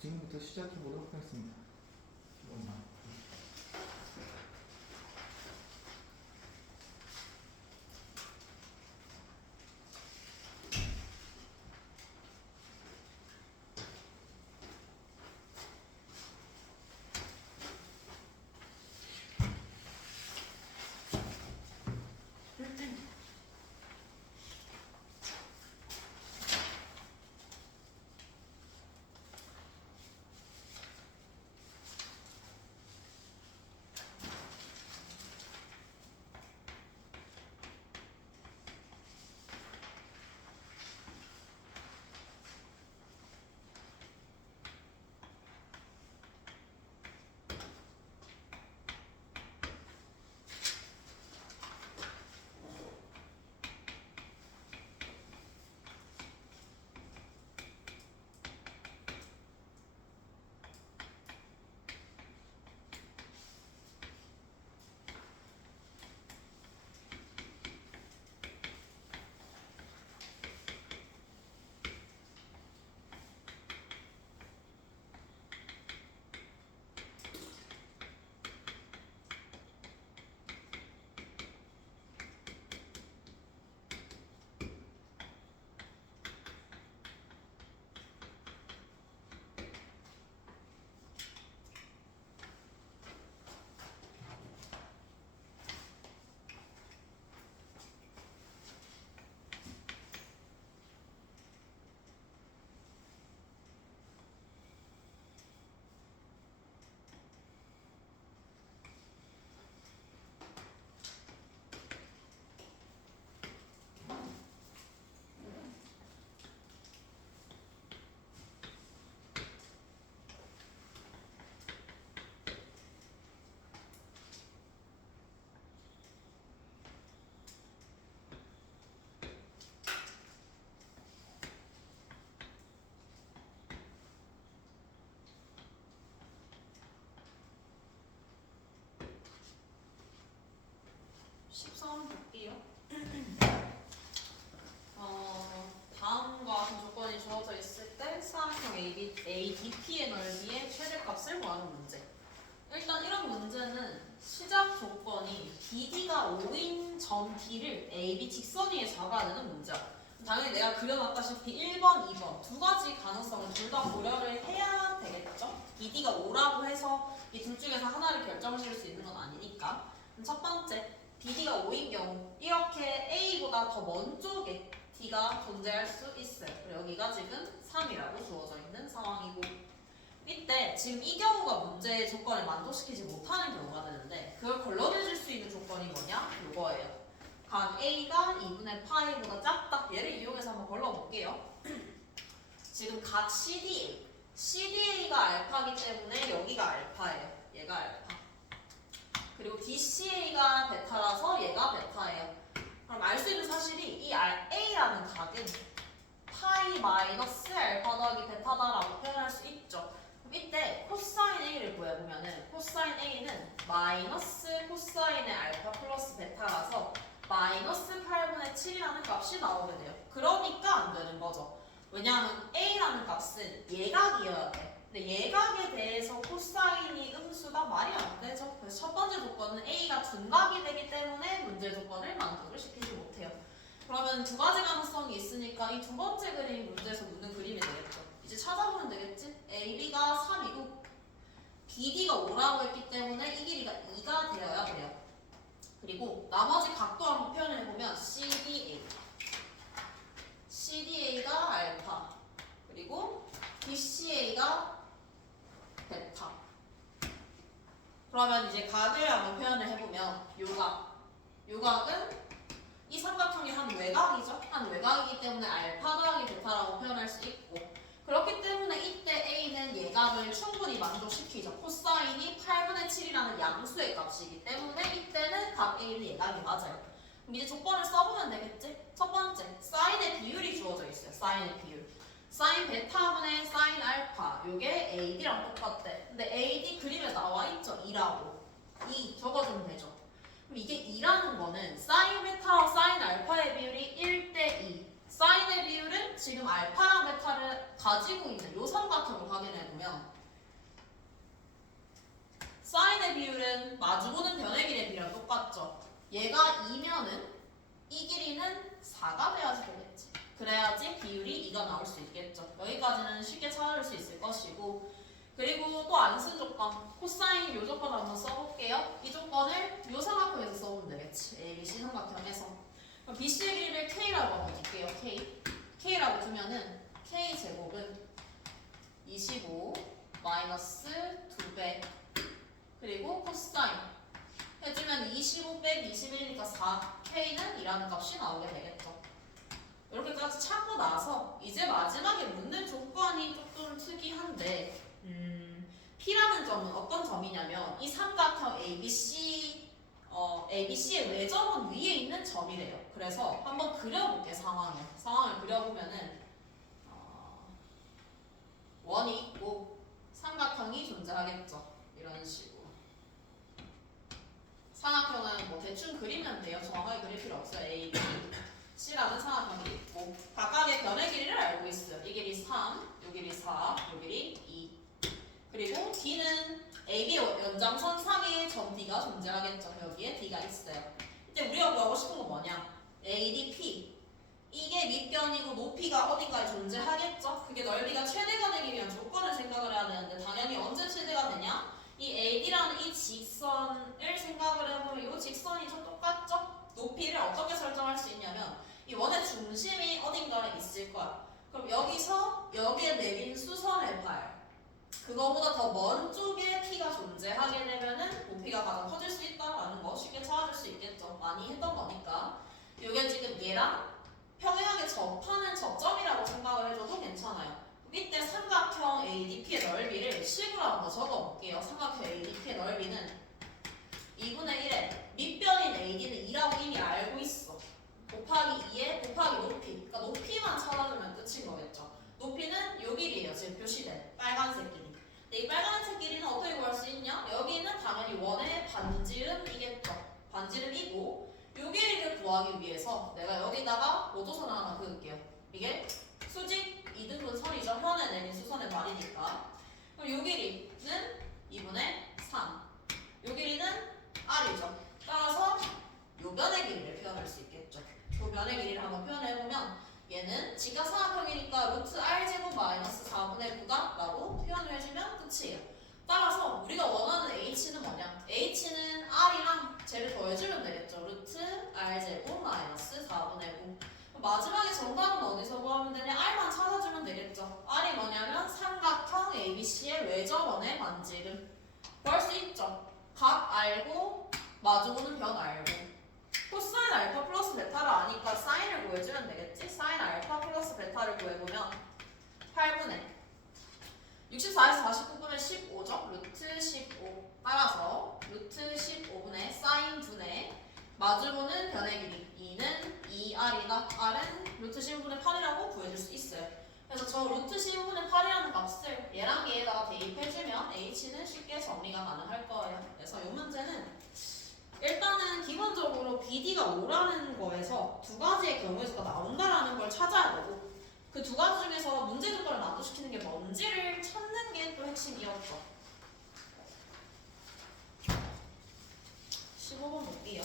지금부터 시작해 보도록 하겠습니다. 잠깐만. 볼게요. 다음과 같은 조건이 주어져 있을 때 사각형 ADP의 넓이의 최대값을 구하는 문제. 일단 이런 문제는 시작 조건이 BD가 5인 점 D를 AB 직선 위에 잡아야 되는 문제야. 당연히 내가 그려놨다시피 1번, 2번 두 가지 가능성을 둘 다 고려를 해야 되겠죠? BD가 5라고 해서 이 둘 중에서 하나를 결정지을 수 있는 건 아니니까. 첫 번째, BD가 5인 경우 이렇게 A보다 더 먼 쪽에 D가 존재할 수 있어요. 그리고 여기가 지금 3이라고 주어져 있는 상황이고, 이때 지금 이 경우가 문제의 조건을 만족시키지 못하는 경우가 되는데, 그걸 걸러내줄 수 있는 조건이 뭐냐? 이거예요. 각 A가 2분의 파이보다 작다. 얘를 이용해서 한번 걸러볼게요. 지금 각 CDA가 알파이기 때문에 여기가 알파예요. 얘가 알파. 그리고 DCA가 베타라서 얘가 베타예요. 그럼 알 수 있는 사실이 이 A라는 각은 파이 마이너스 알파 더하기 베타다라고 표현할 수 있죠. 그럼 이때 코사인 A를 구해보면은 코사인 A는 마이너스 코사인의 알파 플러스 베타라서 마이너스 8분의 7이라는 값이 나오게 돼요. 그러니까 안 되는 거죠. 왜냐하면 A라는 값은 예각이어야 돼. 근데 예각에 대해서 코사인이 음수가 말이 안 되죠. 그래서 첫 번째 조건은 A가 둔각이 되기 때문에 문제 조건을 만족을 시키지 못해요. 그러면 두 가지 가능성이 있으니까 이 두 번째 그림이 문제에서 묻는 그림이 되겠죠. 이제 찾아보면 되겠지? AB가 3이고 BD가 5라고 했기 때문에 이 길이가 2가 되어야 돼요. 그리고 나머지 각도 한번 표현해보면 CDA가 알파, 그리고 BCA가 베타. 그러면 이제 각을 한번 표현을 해보면 요각은 이 삼각형이 한 외곽이죠. 한 외곽이기 때문에 알파 더하기 베타라고 표현할 수 있고, 그렇기 때문에 이때 A는 예각을 충분히 만족시키죠. 코사인이 8분의 7이라는 양수의 값이기 때문에 이때는 각 A는 예각이 맞아요. 그럼 이제 조건을 써보면 되겠지? 첫 번째, 사인의 비율이 주어져 있어요. 사인의 비율. 사인 베타분의 사인 알파. 요게 AD랑 똑같대. 근데 AD 그림에 나와 있죠? 2라고. 2 적어주면 되죠. 그럼 이게 2라는 거는 사인 베타와 사인 알파의 비율이 1대2, 사인의 비율은 지금 알파랑 베타를 가지고 있는 요 삼각형을 확인해보면 사인의 비율은 마주보는 변의 길이의 비율이랑 똑같죠. 얘가 2면은 이 길이는 4가 돼야지 되겠지. 그래야지 비율이 2가 나올 수 있겠죠. 여기까지는 쉽게 찾을 수 있을 것이고, 그리고 또 안 쓴 조건, 코사인 요 조건 한번 써볼게요. 이 조건을 요 삼각형에서 써보면 되겠지. ABC 삼각형에서. 그럼 BC의 길이를 K라고 한번 둘게요. K라고 두면은 K제곱은 25 마이너스 2배 그리고 코사인 해주면 25 빼기 21이니까 4 K는 2라는 값이 나오게 되겠죠. 이렇게까지 찾고 나서 이제 마지막에 묻는 조건이 조금 특이한데 P라는 점은 어떤 점이냐면 이 삼각형 ABC의 외점은 위에 있는 점이래요. 그래서 한번 그려볼게. 상황을 그려보면은 원이 있고 삼각형이 존재하겠죠. 이런 식으로 삼각형은 뭐 대충 그리면 돼요. 정확하게 그릴 필요 없어요. A, B, C라는 삼각형이 있고 각각의 변의 길이를 알고 있어요. 이 길이 3, 이 길이 4, 이 길이 2. 그리고 D는 AB 연장선 상의 점 D가 존재하겠죠. 여기에 D가 있어요. 이제 우리가 구하고 싶은 건 뭐냐? ADP. 이게 밑변이고 높이가 어딘가에 존재하겠죠. 그게 넓이가 최대가 되기 위한 조건을 생각을 해야 되는데 당연히 언제 최대가 되냐? 이 AD라는 이 직선을 생각을 해보면 이 직선이 좀 똑같죠? 높이를 어떻게 설정할 수 있냐면 이 원의 중심이 어딘가에 있을 거야. 그럼 여기서 여기에 내린 수선의 발 그거보다 더 먼 쪽에 P가 존재하게 되면은 높이가 가장 커질 수 있다라는 거 쉽게 찾아줄 수 있겠죠. 많이 했던 거니까. 이게 지금 얘랑 평행하게 접하는 접점이라고 생각을 해줘도 괜찮아요. 이때 삼각형 ADP의 넓이를 식으로 한번 적어볼게요. 삼각형 ADP의 넓이는 2분의 1에 밑변인 AD는 2라고 이미 알고 있어. 곱하기 2에 곱하기 높이. 그러니까 높이만 찾아주면 끝인 거겠죠. 높이는 요 길이에요. 지금 표시된 빨간색 길이. 근데 이 빨간색 길이는 어떻게 구할 수 있냐? 여기는 당연히 원의 반지름이겠죠. 반지름이고 요 길이를 구하기 위해서 내가 여기다가 오도선 하나 그을게요. 이게 수직 2등분 선이죠. 현에 내린 수선의 말이니까. 그럼 요 길이는 2분의 3. 요 길이는 R이죠. 따라서 요 변의 길이를 표현할 수 있겠죠. 요 변의 길이를 한번 표현해보면 얘는 직각삼각형이니까 루트 R제곱 마이너스 4분의 9다 라고 표현을 해주면 끝이에요. 따라서 우리가 원하는 H는 뭐냐? H는 R이랑 쟤를 더해주면 되겠죠. 루트 R제곱 마이너스 4분의 9. 마지막에 정답은 어디서 구하면 되냐? R만 찾아주면 되겠죠. R이 뭐냐면 삼각형 ABC의 외접원의 반지름. 구할 수 있죠. 각 알고 마주보는 변 알고. 코사인 알파 플러스 베타를 아니까 사인을 구해주면 되겠지? 사인 알파 플러스 베타를 구해보면 8분의 64에서 49분의 15죠? 루트 15 따라서 루트 15분의 사인 분의 마주보는 변의 길이 2는 2R이다. R은 루트 15분의 8이라고 구해줄 수 있어요. 그래서 저 루트 15분의 8이라는 값을 얘랑 얘에다가 대입해주면 H는 쉽게 정리가 가능할 거예요. 그래서 이 문제는 일단은 기본적으로 BD가 5라는 거에서 두 가지의 경우에서가 나온다라는 걸 찾아야 되고 그 두 가지 중에서 문제 조건을 만족시키는 게 뭔지를 찾는 게 또 핵심이었죠. 15번 볼게요.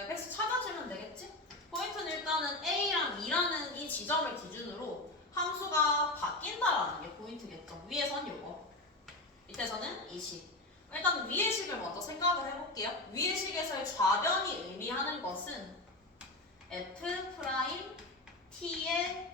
fx 찾아주면 되겠지? 포인트는 일단은 a랑 2라는 이 지점을 기준으로 함수가 바뀐다라는 게 포인트겠죠. 위에선 요거, 밑에서는 이 식. 일단 위의 식을 먼저 생각을 해볼게요. 위의 식에서의 좌변이 의미하는 것은 f 프라임 t의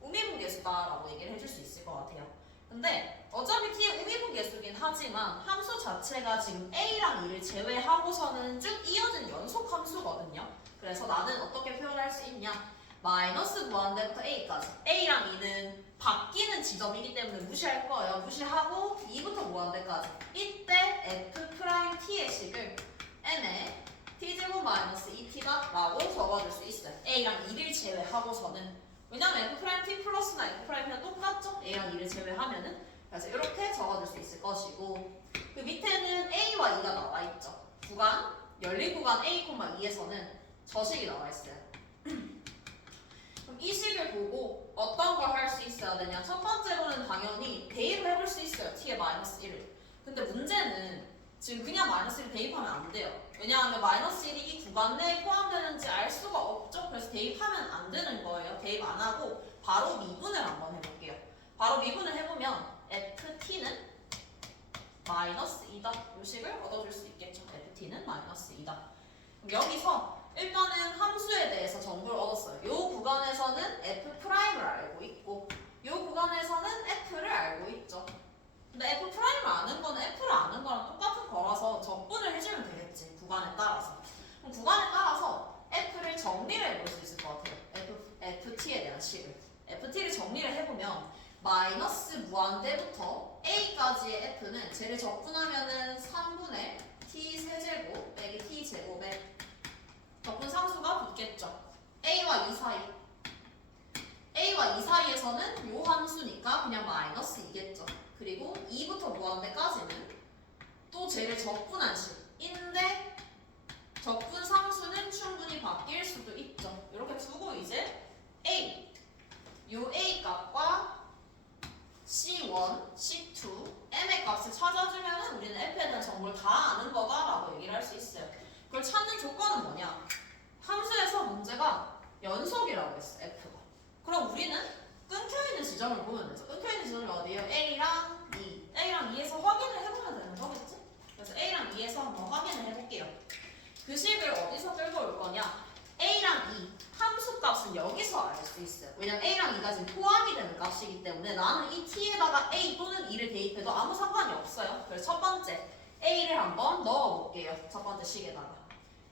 우미분계수다라고 얘기를 해줄 수 있을 것 같아요. 근데 어차피 t의 우미분계수긴 하지만 함수 자체가 지금 a랑 2를 제외하고서는 쭉 이어진 연속 함수거든요. 그래서 나는 어떻게 표현할 수 있냐? 마이너스 무한대부터 a까지. a랑 2는 바뀌는 지점이기 때문에 무시할 거예요. 무시하고 2부터 무한대까지. 이때 f 프라임 t의 식을 n에 t제곱 마이너스 2t다 라고 적어줄 수 있어요. a랑 2를 제외하고서는. 왜냐면 f 프라임 t 플러스나 f 프라임이랑 똑같죠? a랑 2를 제외하면은. 그래서 이렇게 적어줄 수 있을 것이고, 그 밑에는 a와 2가 나와 있죠. 구간, 열린 구간 a, 2에서는 저식이 나와 있어요. 그럼 이 식을 보고 어떤 걸 할 수 있어야 되냐? 첫 번째로는 당연히 대입을 해볼 수 있어요. t의 마이너스 1을. 근데 문제는 지금 그냥 마이너스 1을 대입하면 안 돼요. 왜냐하면 마이너스 1이 이 구간 내에 포함되는지 알 수가 없죠. 그래서 대입하면 안 되는 거예요. 대입 안 하고 바로 미분을 한번 해볼게요. 바로 미분을 해보면 ft는 마이너스 2다. 이 식을 얻어줄 수 있겠죠. ft는 마이너스 2다. 여기서 일단은 함수에 대해서 정보를 얻었어요. 이 구간에서는 f'을 알고 있고 이 구간에서는 f를 알고 있죠. 근데 f'을 아는 거는 f를 아는 거랑 똑같은 거라서 적분을 해주면 되겠지. 구간에 따라서. 그럼 구간에 따라서 f를 정리를 해볼 수 있을 것 같아요. ft에 대한 식을. ft를 정리를 해보면 마이너스 무한대부터 a까지의 f는 쟤를 적분하면은 3분의 t 세제곱 빼기 t 제곱에 적분 상수가 붙겠죠. a와 2 사이. a와 2 사이에서는 요 함수니까 그냥 마이너스 2겠죠. 그리고 2부터 무한대까지는 또 쟤를 적분한 식인데 적분 상수는 충분히 바뀔 수도 있죠. 이렇게 두고 이제 a, 요 a 값과 C1, C2, m의 값을 찾아주면 우리는 f에 대한 정보를 다 아는 거다라고 얘기를 할 수 있어요. 그걸 찾는 조건은 뭐냐? 함수에서 문제가 연속이라고 했어, f가. 그럼 우리는 끊겨있는 지점을 보면 되죠. 끊겨있는 지점이 어디예요? a랑 2. a랑 2에서 확인을 해보면 되는 거겠지? 그래서 a랑 2에서 한번 확인을 해볼게요. 그 식을 어디서 끌고 올 거냐? a랑 2 함수 값은 여기서 알 수 있어요. 왜냐면 a랑 2가 지금 포함이 되는 값이기 때문에 나는 이 t에다가 a 또는 2를 대입해도 아무 상관이 없어요. 그래서 첫 번째 a를 한번 넣어볼게요. 첫 번째 식에다가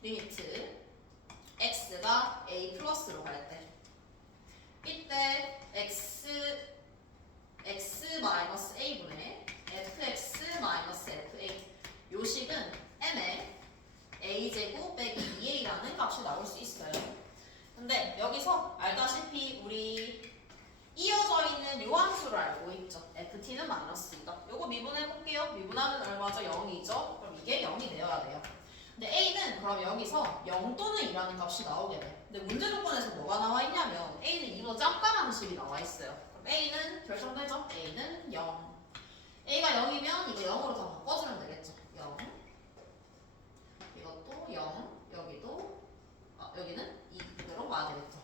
리미트 x가 a 플러스로 갈 때 이때 x 마이너스 a분의 fx 마이너스 fa 요 식은 m에 a제곱 빼기 2a라는 값이 나올 수 있어요. 근데 여기서 알다시피 우리 이어져 있는 요 함수를 알고 있죠. ft는 마이너스 2다. 요거 미분해볼게요. 미분하면 얼마죠? 0이죠. 그럼 이게 0이 되어야 돼요. 근데 a는 그럼 여기서 0 또는 2라는 값이 나오게 돼. 근데 문제 조건에서 뭐가 나와 있냐면 a는 2보다 작다라는 식이 나와 있어요. 그럼 a는 결정되죠? a는 0. a가 0이면 이거 0으로 다 바꿔주면 되겠죠. 0. 이것도 0. 여기도 여기는 2 그대로 와야 되겠죠.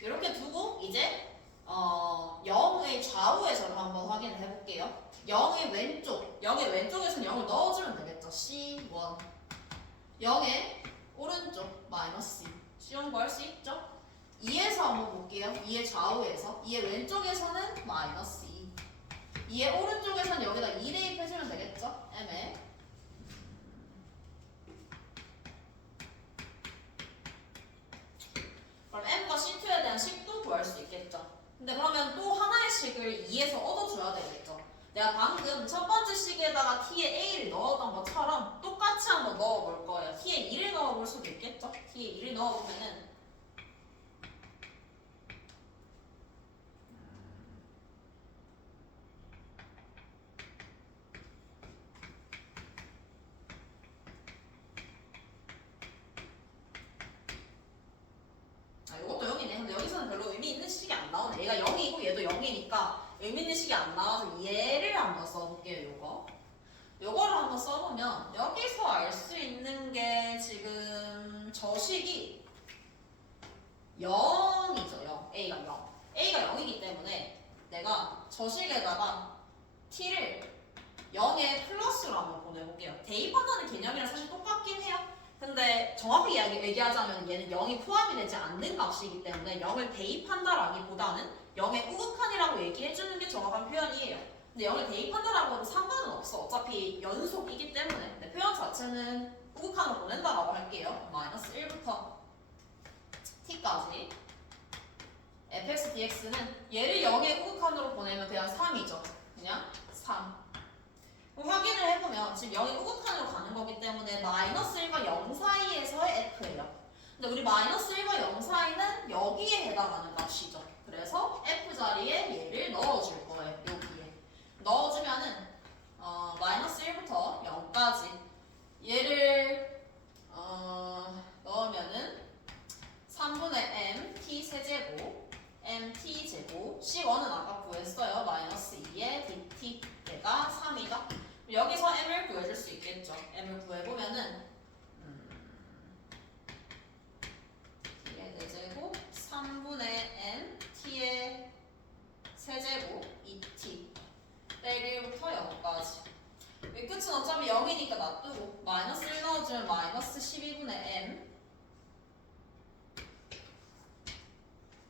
이렇게 두고 이제 0의 좌우에서를 한번 확인을 해볼게요. 0의 왼쪽, 0의 왼쪽에서는 0을 넣어주면 되겠죠. C1. 0의 오른쪽 마이너스 2. 쉬운 거 할 수 있죠? 2에서 한번 볼게요. 2의 좌우에서. 2의 왼쪽에서는 마이너스 2. 2의 오른쪽에서는 여기다 2 대입해주면 되겠죠? m에. 그럼 m과 C2에 대한 식도 구할 수 있겠죠? 근데 그러면 또 하나의 식을 2에서 얻어줘야 되겠죠? 내가 방금 첫 번째 식에다가 t에 a를 넣었던 것처럼 똑같이 한번 넣어볼 거예요. t에 2를 넣어볼 수도 있겠죠? t에 2를 넣어보면은 이것도 0이네. 근데 여기서는 별로 의미 있는 식이 안 나오네. 얘가 0이고 얘도 0이니까 의미 있는 식이 안 나와서 얘를 한번 써볼게요. 요거를 한번 써보면 여기서 알 수 있는 게 지금 저식이 0이죠. 0. A가 0. A가 0이기 때문에 내가 저식에다가 t를 0의 플러스로 한번 보내볼게요. 대입한다는 개념이랑 사실 똑같긴 해요. 근데 정확히 얘기하자면 얘는 0이 포함이 되지 않는 값이기 때문에 0을 대입한다라기보다는 0의 우극한이라고 얘기해주는 게 정확한 표현이에요. 근데 0을 대입한다라고 해도 상관은 없어. 어차피 연속이기 때문에. 근데 표현 자체는 우극한으로 보낸다라고 할게요. 마이너스 1부터 t까지 fx dx는 얘를 0의 우극한으로 보내면 그냥 3이죠. 그냥 3. 그럼 확인을 해보면 지금 0이 우극한으로 가는 거기 때문에 마이너스 1과 0 사이에서의 f예요. 근데 우리 마이너스 1과 0 사이는 여기에 해당하는 값이죠. 그래서 f 자리에 얘를 넣어줄 거예요. 여기에 넣어주면은 마이너스 1부터 0까지 얘를 넣으면은 3분의 m t 세제곱 mt 제곱 c1은 아까 구했어요. 마이너스 2의 dt 얘가 3이다. 여기서 m을 구해줄 수 있겠죠. m을 구해보면은 t의 4제곱 3분의 m t의 세제곱 2t 빼기 1부터 0까지. 이 끝은 어차피 0이니까 놔두고 마이너스 1 넣어주면 마이너스 12분의 m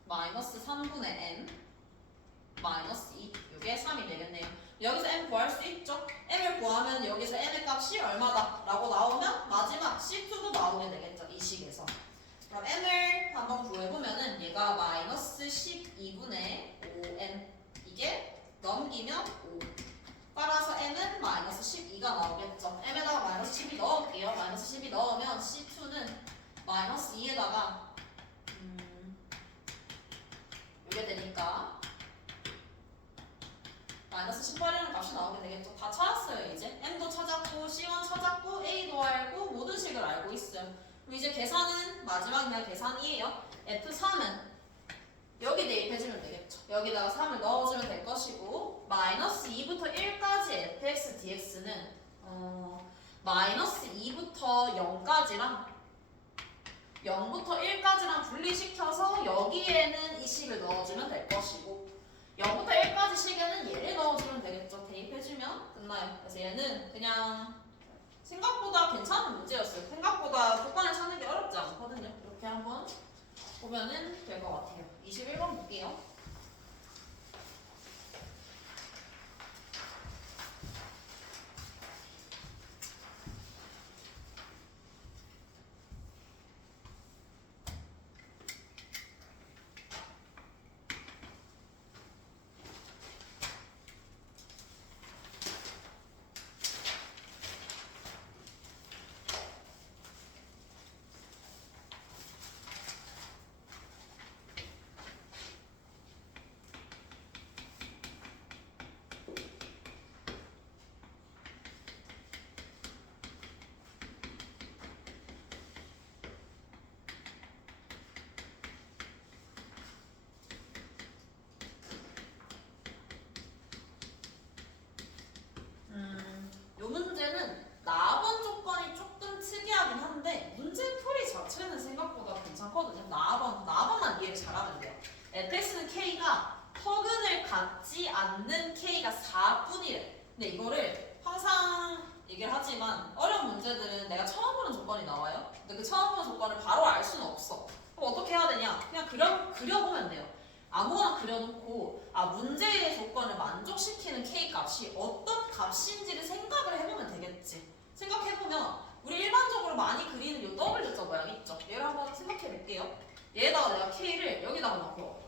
마이너스 3분의 m 마이너스 2 이게 3이 되겠네요. 여기서 m 구할 수 있죠? m을 구하면 여기서 m의 값이 얼마다 라고 나오면 마지막 c2도 나오게 되겠죠. 이 식에서. 그럼 m을 한번 구해보면은 얘가 마이너스 12분의 5m 이게 넘기면 5 따라서 m은 마이너스 12가 나오겠죠. m에다가 마이너스 12 넣을게요. 마이너스 12 넣으면 c2는 마이너스 2에다가 이게 되니까 마이너스 18이라는 값이 나오게 되겠죠. 다 찾았어요. 이제 m도 찾았고 c1 찾았고 a도 알고 모든 식을 알고 있어요. 그럼 이제 계산은 마지막 그냥 계산이에요. f3은 여기 대입해주면 되겠죠. 여기다가 3을 넣어주면 될 것이고 마이너스 2부터 1까지 fx dx는 마이너스 2부터 0까지랑 0부터 1까지랑 분리시켜서 여기에는 이 식을 넣어주면 될 것이고 0부터 1까지 식에는 얘를 넣어주면 되겠죠. 대입해주면 끝나요. 그래서 얘는 그냥 생각보다 괜찮은 문제였어요. 생각보다 조건을 찾는 게 어렵지 않거든요. 이렇게 한번 보면은 될 것 같아요. 21번 볼게요. 요 문제는 나번 조건이 조금 특이하긴 한데 문제 풀이 자체는 생각보다 괜찮거든요. 나번만 이해를 잘하면 돼요. fx는 k가 허근을 갖지 않는 k가 4뿐이래. 근데 이거를 항상 얘기를 하지만 어려운 문제들은 내가 처음 보는 조건이 나와요. 근데 그 처음 보는 조건을 바로 알 수는 없어. 그럼 어떻게 해야 되냐? 그냥 그려보면 돼요. 아무거나 그려놓고 문제의 조건을 만족시키는 k 값이 어떤 값인지를 생각을 해보면 되겠지. 생각해보면 우리 일반적으로 많이 그리는 요 W자 모양 있죠? 얘를 한번 생각해볼게요. 얘에다가 내가 k를 여기다가 넣고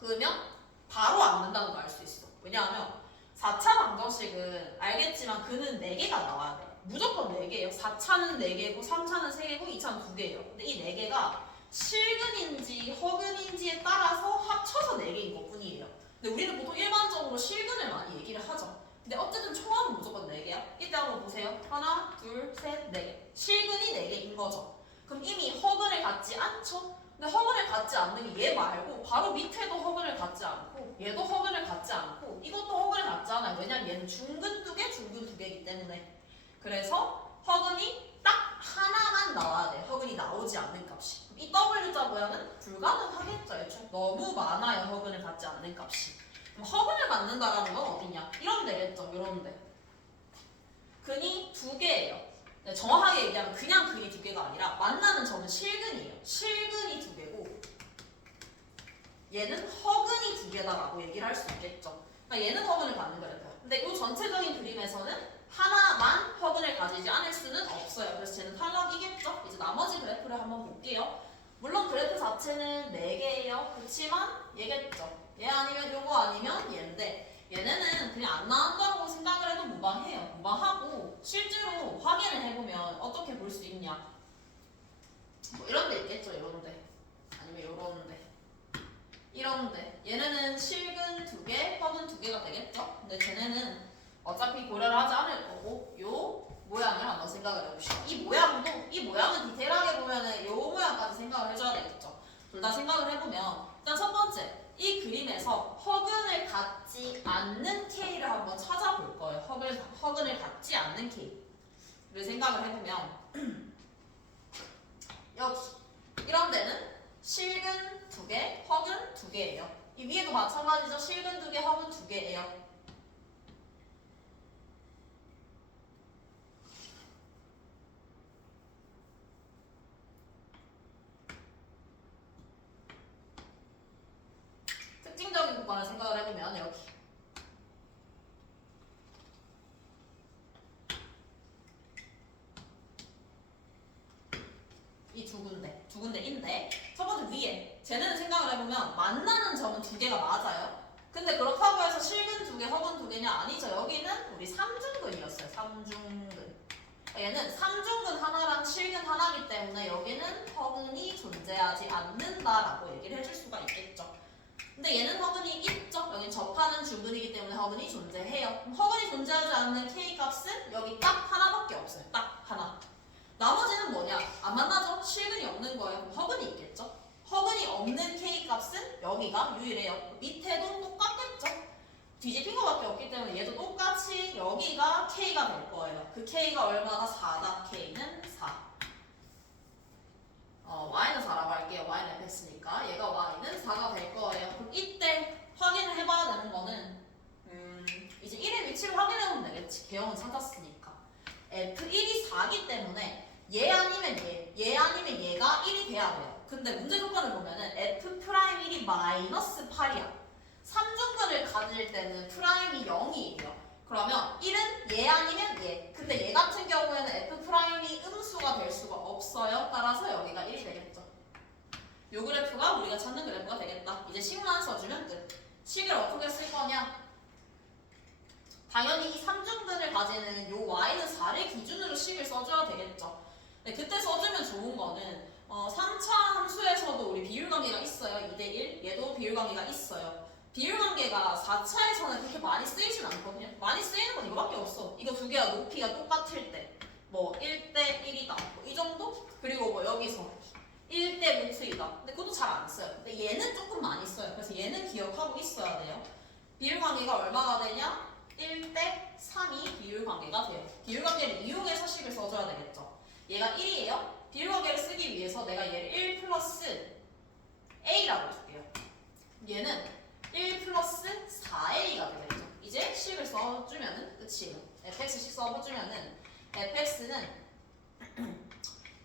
그러면 바로 안 된다는 걸 알 수 있어. 왜냐하면 4차 방정식은 알겠지만 그는 4개가 나와야 돼. 무조건 4개예요. 4차는 4개고 3차는 3개고 2차는 2개예요. 근데 이 4개가 실근인지 허근인지에 따라서 합쳐서 4개인 것 뿐이에요. 근데 우리는 보통 일반적으로 실근을 많이 얘기를 하죠. 근데 어쨌든 총합은 무조건 4개야. 이때 한번 보세요. 하나, 둘, 셋, 4개. 실근이 4개인 거죠. 그럼 이미 허근을 갖지 않죠? 근데 허근을 갖지 않는 게 얘 말고 바로 밑에도 허근을 갖지 않고 얘도 허근을 갖지 않고 이것도 허근을 갖지 않아요. 왜냐면 얘는 중근 2개, 중근 2개이기 때문에. 그래서 허근이 딱 하나만 나와야 돼. 허근이 나오지 않는 값이. 이 W자 모양은 불가능하겠죠. 애초에 너무 많아요. 허근을 갖지 않는 값이. 그럼 허근을 갖는다라는 건 어디냐? 이런 데겠죠. 이런 데. 근이 두 개예요. 정확하게 얘기하면 그냥 근이 두 개가 아니라 만나는 점은 실근이에요. 실근이 두 개고 얘는 허근이 두 개다라고 얘기를 할 수 있겠죠. 그러니까 얘는 허근을 갖는 그래프야. 근데 이 전체적인 그림에서는 하나만 허근을 가지지 않을 수는 없어요. 그래서 쟤는 탈락이겠죠. 이제 나머지 그래프를 한번 볼게요. 물론 그래프 자체는 4개예요. 그렇지만 얘겠죠. 얘 아니면 요거 아니면 얘인데 얘네는 그냥 안 나온다고 생각을 해도 무방해요. 무방하고 실제로 확인을 해보면 어떻게 볼 수 있냐. 뭐 이런 데 있겠죠. 이런 데. 아니면 요런 데. 이런 데. 얘네는 실근 2개, 허근 2개가 되겠죠. 근데 쟤네는 어차피 고려를 하지 않을 거고 요 모양을 한번 생각을 해봅시다. 이 모양은 디테일하게 보면은 요 모양까지 생각을 해줘야 되겠죠. 둘 다 생각을 해보면 일단 첫 번째 이 그림에서 허근을 갖지 않는 K를 한번 찾아볼 거예요. 허근을 갖지 않는 K를 생각을 해보면 여기 이런 데는 실근 2개, 허근 2개예요. 이 위에도 마찬가지죠. 실근 2개, 허근 2개예요. 특징적인 구간을 생각을 해보면 여기 이 두 군데인데 첫 번째 위에 쟤네는 생각을 해보면 만나는 점은 2개가 맞아요. 근데 그렇다고 해서 실근 2개, 허근 2개냐? 아니죠. 여기는 우리 삼중근이었어요. 삼중근. 얘는 삼중근 하나랑 실근 하나이기 때문에 여기는 허근이 존재하지 않는다라고 얘기를 해줄 수가 있겠죠. 근데 얘는 허근이 있죠. 여긴 접하는 중근이기 때문에 허근이 존재해요. 그럼 허근이 존재하지 않는 K값은 여기 딱 하나밖에 없어요. 딱 하나. 나머지는 뭐냐? 안 만나죠? 실근이 없는 거예요. 그럼 허근이 있겠죠? 허근이 없는 K값은 여기가 유일해요. 밑에도 똑같겠죠? 뒤집힌 거밖에 없기 때문에 얘도 똑같이 여기가 K가 될 거예요. 그 K가 얼마나 4다. K는 4. Y는 4라고 할게요. Y는 fx니까 얘가 Y는 4가 될 거예요. 그럼 이때 확인을 해봐야 되는 거는 이제 1의 위치를 확인해보면 되겠지. 개형은 찾았으니까. F1이 4기 때문에 얘 아니면 얘 아니면 얘가 1이 돼야 돼요. 근데 문제 조건을 보면은 F'1이 마이너스 8이야. 3중근을 가질 때는 프라임이 0이에요. 그러면 1은 얘 아니면 얘. 근데 얘 같은 경우에는 F'이 음수가 될 수가 없어요. 따라서 여기가 1이 되겠죠. 요 그래프가 우리가 찾는 그래프가 되겠다. 이제 식만 써주면 끝. 식을 어떻게 쓸 거냐? 당연히 이 3중근을 가지는 요 y는 4를 기준으로 식을 써줘야 되겠죠. 네, 그때 써주면 좋은 거는 3차 함수에서도 우리 비율관계가 있어요. 2대1. 얘도 비율관계가 있어요. 비율관계가 4차에서는 그렇게 많이 쓰이진 않거든요. 많이 쓰이는 건 이거밖에 없어. 이거 두 개가 높이가 똑같을 때 뭐 1대1이다 뭐 이 정도? 그리고 뭐 여기서 1대 루트이다. 근데 그것도 잘 안 써요. 근데 얘는 조금 많이 써요. 그래서 얘는 기억하고 있어야 돼요. 비율관계가 얼마가 되냐? 1대 3이 비율관계가 돼요. 비율관계를 이용해서 식을 써줘야 되겠죠. 얘가 1이에요. 비율관계를 쓰기 위해서 내가 얘를 1 플러스 A라고 줄게요. 얘는 1 플러스 4A가 되겠죠. 이제 식을 써주면은 끝이에요. fx식 써주면은 fx는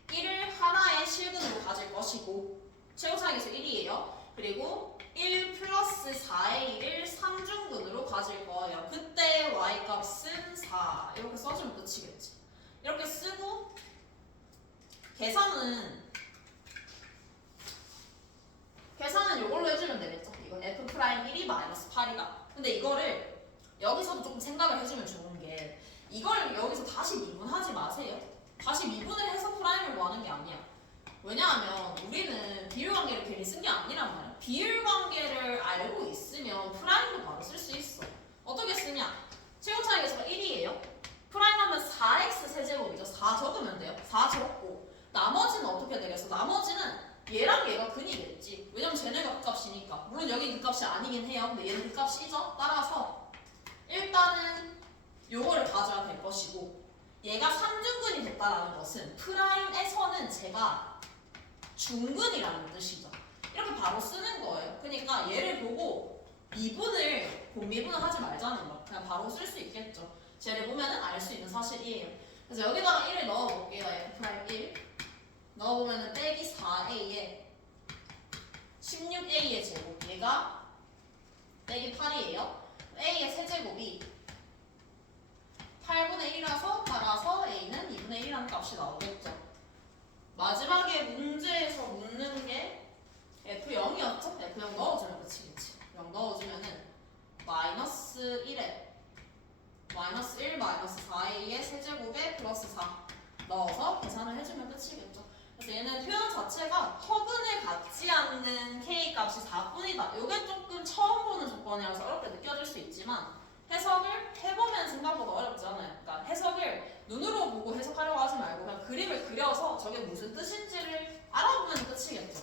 1을 하나의 실근으로 가질 것이고 최고차항에서 1이에요. 그리고 1 플러스 4A를 3중근으로 가질 거예요. 그때 y값은 4 이렇게 써주면 끝이겠지. 이렇게 쓰고 계산은 이걸로 해주면 되겠죠. 이건 F'1이 마이너스 8이다. 근데 이거를 여기서도 조금 생각을 해주면 좋은 게 이걸 여기서 다시 미분하지 마세요. 다시 미분을 해서 프라임을 구하는 게 아니야. 왜냐하면 우리는 비율관계를 괜히 쓴 게 아니란 말이야. 비율관계를 알고 있으면 프라임도 바로 쓸 수 있어. 어떻게 쓰냐? 최고차항계수가 1이에요. 프라임 하면 4x 세제곱이죠. 4 적으면 돼요. 4 적고 나머지는 어떻게 되겠어? 나머지는 얘랑 얘가 근이겠지. 왜냐면 쟤네가 그 값이니까. 물론 여기 그 값이 아니긴 해요. 근데 얘는 그 값이죠. 따라서 일단은 요거를 가져야 될 것이고 얘가 삼중근이 됐다라는 것은 프라임에서는 제가 중근이라는 뜻이죠. 이렇게 바로 쓰는 거예요. 그러니까 얘를 보고 미분을 곱미분을 하지 말자는 거. 그냥 바로 쓸 수 있겠죠. 얘를 보면은 알 수 있는 사실이에요. 그래서 여기다가 1을 넣어볼게요. F 프라임 1 넣어보면은 빼기 4a에 16a의 제곱, 얘가 빼기 8이에요. a의 세제곱이 8분의 1이라서 따라서 a는 2분의 1이라는 값이 나오겠죠. 마지막에 문제에서 묻는 게 F0이었죠? F0 넣어주면 그치 0 넣어주면은 마이너스 1에 마이너스 1 마이너스 4a의 세제곱에 플러스 4 넣어서 계산을 해주면 끝이겠죠. 그래서 얘는 표현 자체가 허근을 갖지 않는 k 값이 4분이다. 이게 조금 처음 보는 조건이라서 어렵게 느껴질 수 있지만 해석을 해보면 생각보다 어렵지 않아요. 그러니까 해석을 눈으로 보고 해석하려고 하지 말고 그냥 그림을 그려서 저게 무슨 뜻인지를 알아보면 끝이겠죠.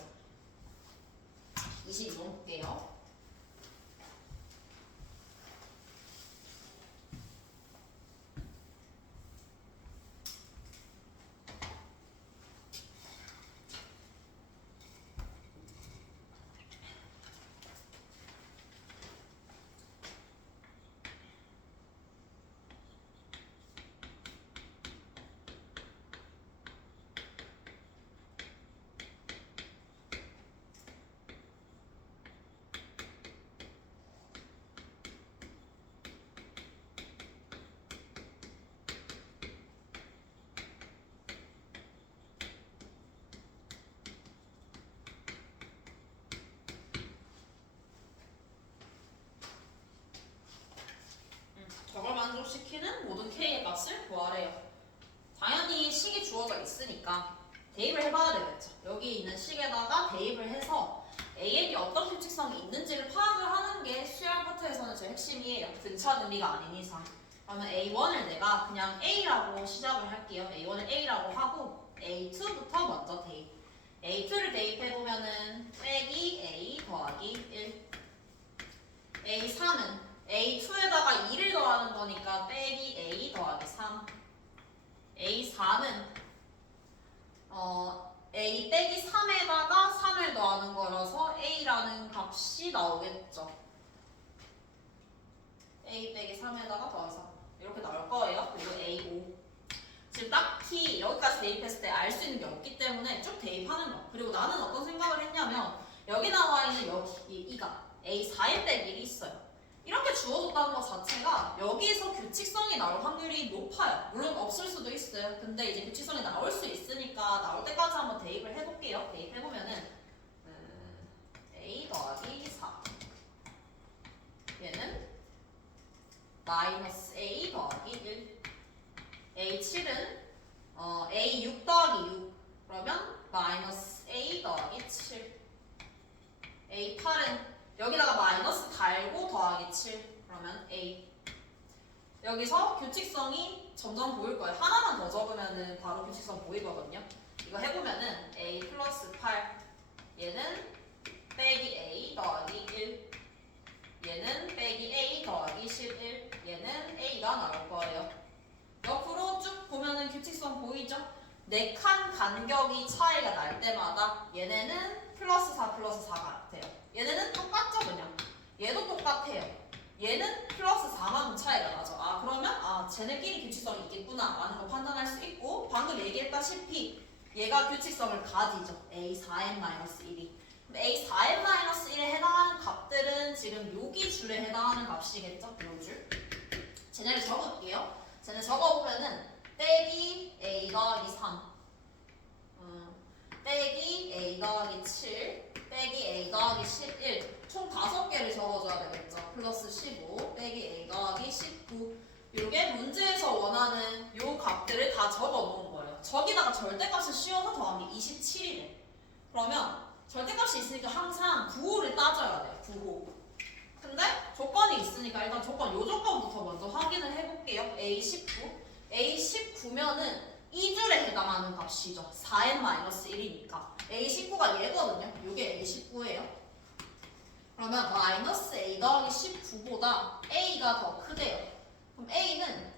22번 볼게요. 저걸 만족시키는 모든 k의 값을 구하래요. 당연히 식이 주어져 있으니까 대입을 해봐야 되겠죠. 여기 있는 식에다가 대입을 해서 a에게 어떤 규칙성이 있는지를 파악을 하는 게 수열 파트에서는 제일 핵심이에요. 등차 등비가 아닌 이상. 그러면 a1을 내가 그냥 a라고 시작을 할게요. a1을 a라고 하고 a2부터 먼저 대입. a2를 대입해보면은 빼기 a 더하기 1. a3은 a2에다가 2를 더하는 거니까 빼기 a 더하기 3. a4는 a 빼기 3에다가 3을 더하는 거라서 a라는 값이 나오겠죠. a 빼기 3에다가 더해서 이렇게 나올 거예요. 그리고 a5. 지금 딱히 여기까지 대입했을 때 알 수 있는 게 없기 때문에 쭉 대입하는 거. 그리고 나는 어떤 생각을 했냐면 여기 나와 있는 여기 2가 a4에 빼기 1이 있어요. 이렇게 주어졌다는 것 자체가 여기서 규칙성이 나올 확률이 높아요. 물론 없을 수도 있어요. 근데 이제 규칙성이 나올 수 있으니까 나올 때까지 한번 대입을 해볼게요. 대입해보면은 a 더하기 4 얘는 마이너스 a 더하기 1 a7은 a6 더하기 6 그러면 마이너스 a 더하기 7 a8은 여기다가 마이너스 달고 더하기 7 그러면 a 여기서 규칙성이 점점 보일 거예요. 하나만 더 적으면은 바로 규칙성 보이거든요. 이거 해보면은 a 플러스 8 얘는 빼기 a 더하기 1 얘는 빼기 a 더하기 11 얘는 a가 나올 거예요. 옆으로 쭉 보면은 규칙성 보이죠? 4칸 간격이 차이가 날 때마다 얘네는 플러스 4 플러스 4가 돼요. 얘네는 똑같죠 그냥. 얘도 똑같아요. 얘는 플러스 4만큼 차이가 나죠. 아 그러면 쟤네끼리 규칙성이 있겠구나 라는 거 판단할 수 있고 방금 얘기했다시피 얘가 규칙성을 가지죠. a4n-1이. a4n-1에 해당하는 값들은 지금 여기 줄에 해당하는 값이겠죠? 요 줄. 쟤네를 적을게요. 쟤네 적어보면은 빼기 a 더하기 3 빼기 a 더하기 7 빼기 a 더하기 11 총 5개를 적어줘야 되겠죠. 플러스 15 빼기 a 더하기 19 이게 문제에서 원하는 요 값들을 다 적어놓은 거예요. 저기다가 절대값을 씌워서 더하면 27이래. 그러면 절대값이 있으니까 항상 부호를 따져야 돼요. 부호. 근데 조건이 있으니까 일단 조건 요 조건부터 먼저 확인을 해볼게요. A19면은 이 줄에 해당하는 값이죠. 4n-1이니까 A19가 얘거든요. 요게 A19예요. 그러면 마이너스 A 더하기 19보다 A가 더 크대요. 그럼 A는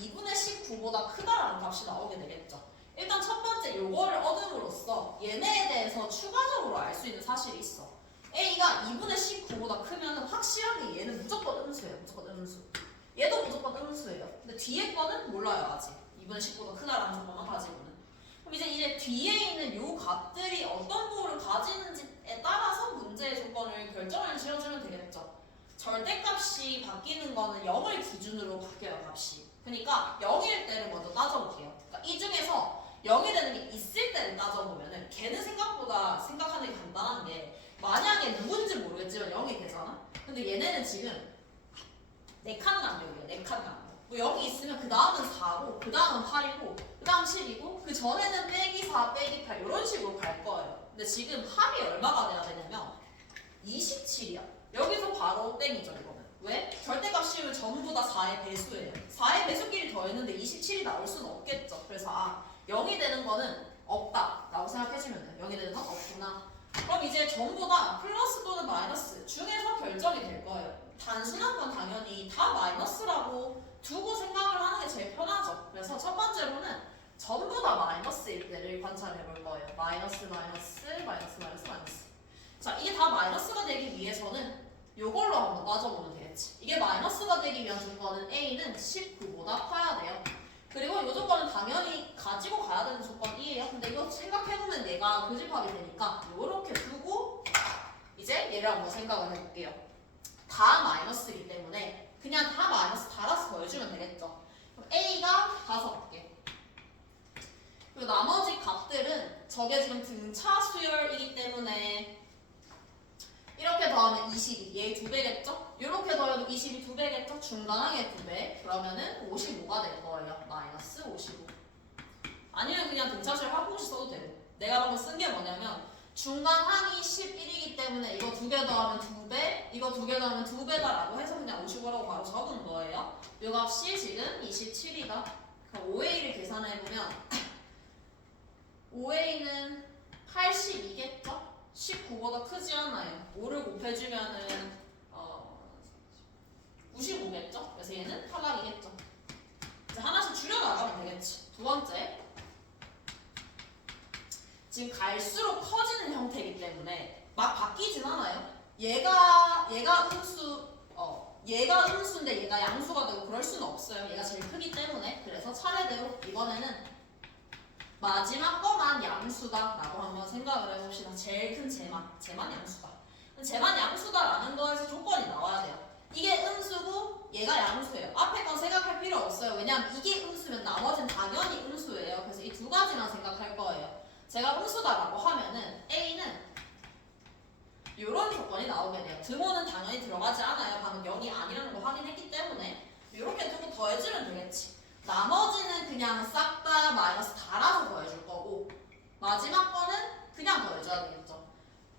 2분의 19보다 크다라는 값이 나오게 되겠죠. 일단 첫 번째 요거를 얻음으로써 얘네에 대해서 추가적으로 알 수 있는 사실이 있어. A가 2분의 19보다 크면 확실하게 얘는 무조건 음수예요. 무조건 음수. 얘도 무조건 음수예요. 근데 뒤에 거는 몰라요 아직. 2분의 10보다 크다라는 조건만 가지고는. 그럼 이제 뒤에 있는 요 값들이 어떤 부호를 가지는지에 따라서 문제의 조건을 결정을 지어주면 되겠죠. 절대값이 바뀌는 거는 0을 기준으로 바뀌어요 값이. 그러니까 0일 때를 먼저 따져볼게요. 그러니까 이 중에서 0이 되는 게 있을 때를 따져보면은 걔는 생각보다 생각하는 게 간단한 게 만약에 누군지 모르겠지만 0이 되잖아? 근데 얘네는 지금 4칸 간격이에요. 4칸 간격. 뭐 0이 있으면 그 다음은 4고 그 다음은 8이고 그 다음 10이고 그 전에는 빼기 4 빼기 8 이런 식으로 갈 거예요. 근데 지금 합이 얼마가 돼야 되냐면 27이야. 여기서 바로 땡이죠 이거는. 왜? 절대값 씌우면 전부 다 4의 배수예요. 4의 배수끼리 더했는데 27이 나올 수는 없겠죠. 그래서 0이 되는 거는 없다 라고 생각해주면 돼요. 0이 되는 건 없구나. 그럼 이제 전부 다 플러스 또는 마이너스 중에서 결정이 될 거예요. 단순한 건 당연히 다 마이너스라고 두고 생각을 하는 게 제일 편하죠. 그래서 첫 번째로는 전부 다 마이너스일 때를 관찰해 볼 거예요. 마이너스 마이너스 마이너스 마이너스 마이너스. 자, 이게 다 마이너스가 되기 위해서는 요걸로 한번 따져보면 되겠지. 이게 마이너스가 되기 위한 조건은 A는 19보다 커야 돼요. 그리고 이 조건은 당연히 가지고 가야 되는 조건이에요. 근데 이거 생각해보면 얘가 교집합이 되니까 이렇게 두고 이제 얘를 한번 생각을 해볼게요. 다 마이너스이기 때문에 그냥 다 마이너스 달아서 더해주면 되겠죠. 그럼 A가 5개. 그리고 나머지 값들은 저게 지금 등차 수열이기 때문에 이렇게 더하면 22, 얘 2배겠죠? 이렇게 더해도 22 2배겠죠? 중간항의 2배. 그러면은 55가 될 거예요. 마이너스 55. 아니면 그냥 등차수열 확공시 써도 되고. 내가 방금 쓴 게 뭐냐면 중간항이 11이기 때문에 이거 2개 더하면 2배, 이거 2개 더하면 2배다라고 해서 그냥 55라고 바로 적은 거예요. 이 값이 지금 27이다. 그럼 5A를 계산해보면 5A는 82겠죠? 19보다 크지 않아요. 5를 곱해주면은 95겠죠? 그래서 얘는 탈락이겠죠. 이제 하나씩 줄여나가면 되겠지. 두 번째, 지금 갈수록 커지는 형태이기 때문에 막 바뀌진 않아요. 얘가 음수인데 얘가 양수가 되고 그럴 수는 없어요. 얘가 제일 크기 때문에. 그래서 차례대로 이번에는 마지막 거만 양수다 라고 한번 생각을 해봅시다. 제일 큰 쟤만 양수다. 쟤만 양수다라는 거에서 조건이 나와야 돼요. 이게 음수고 얘가 양수예요. 앞에 건 생각할 필요 없어요. 왜냐면 이게 음수면 나머지는 당연히 음수예요. 그래서 이 두 가지만 생각할 거예요. 제가 음수다라고 하면은 A는 이런 조건이 나오게 돼요. 등호는 당연히 들어가지 않아요. 방금 0이 아니라는 거 확인했기 때문에 이렇게 두고 더해주면 되겠지. 나머지는 그냥 싹 다 마이너스 달아서 더해줄 거고 마지막 거는 그냥 더해줘야 되겠죠.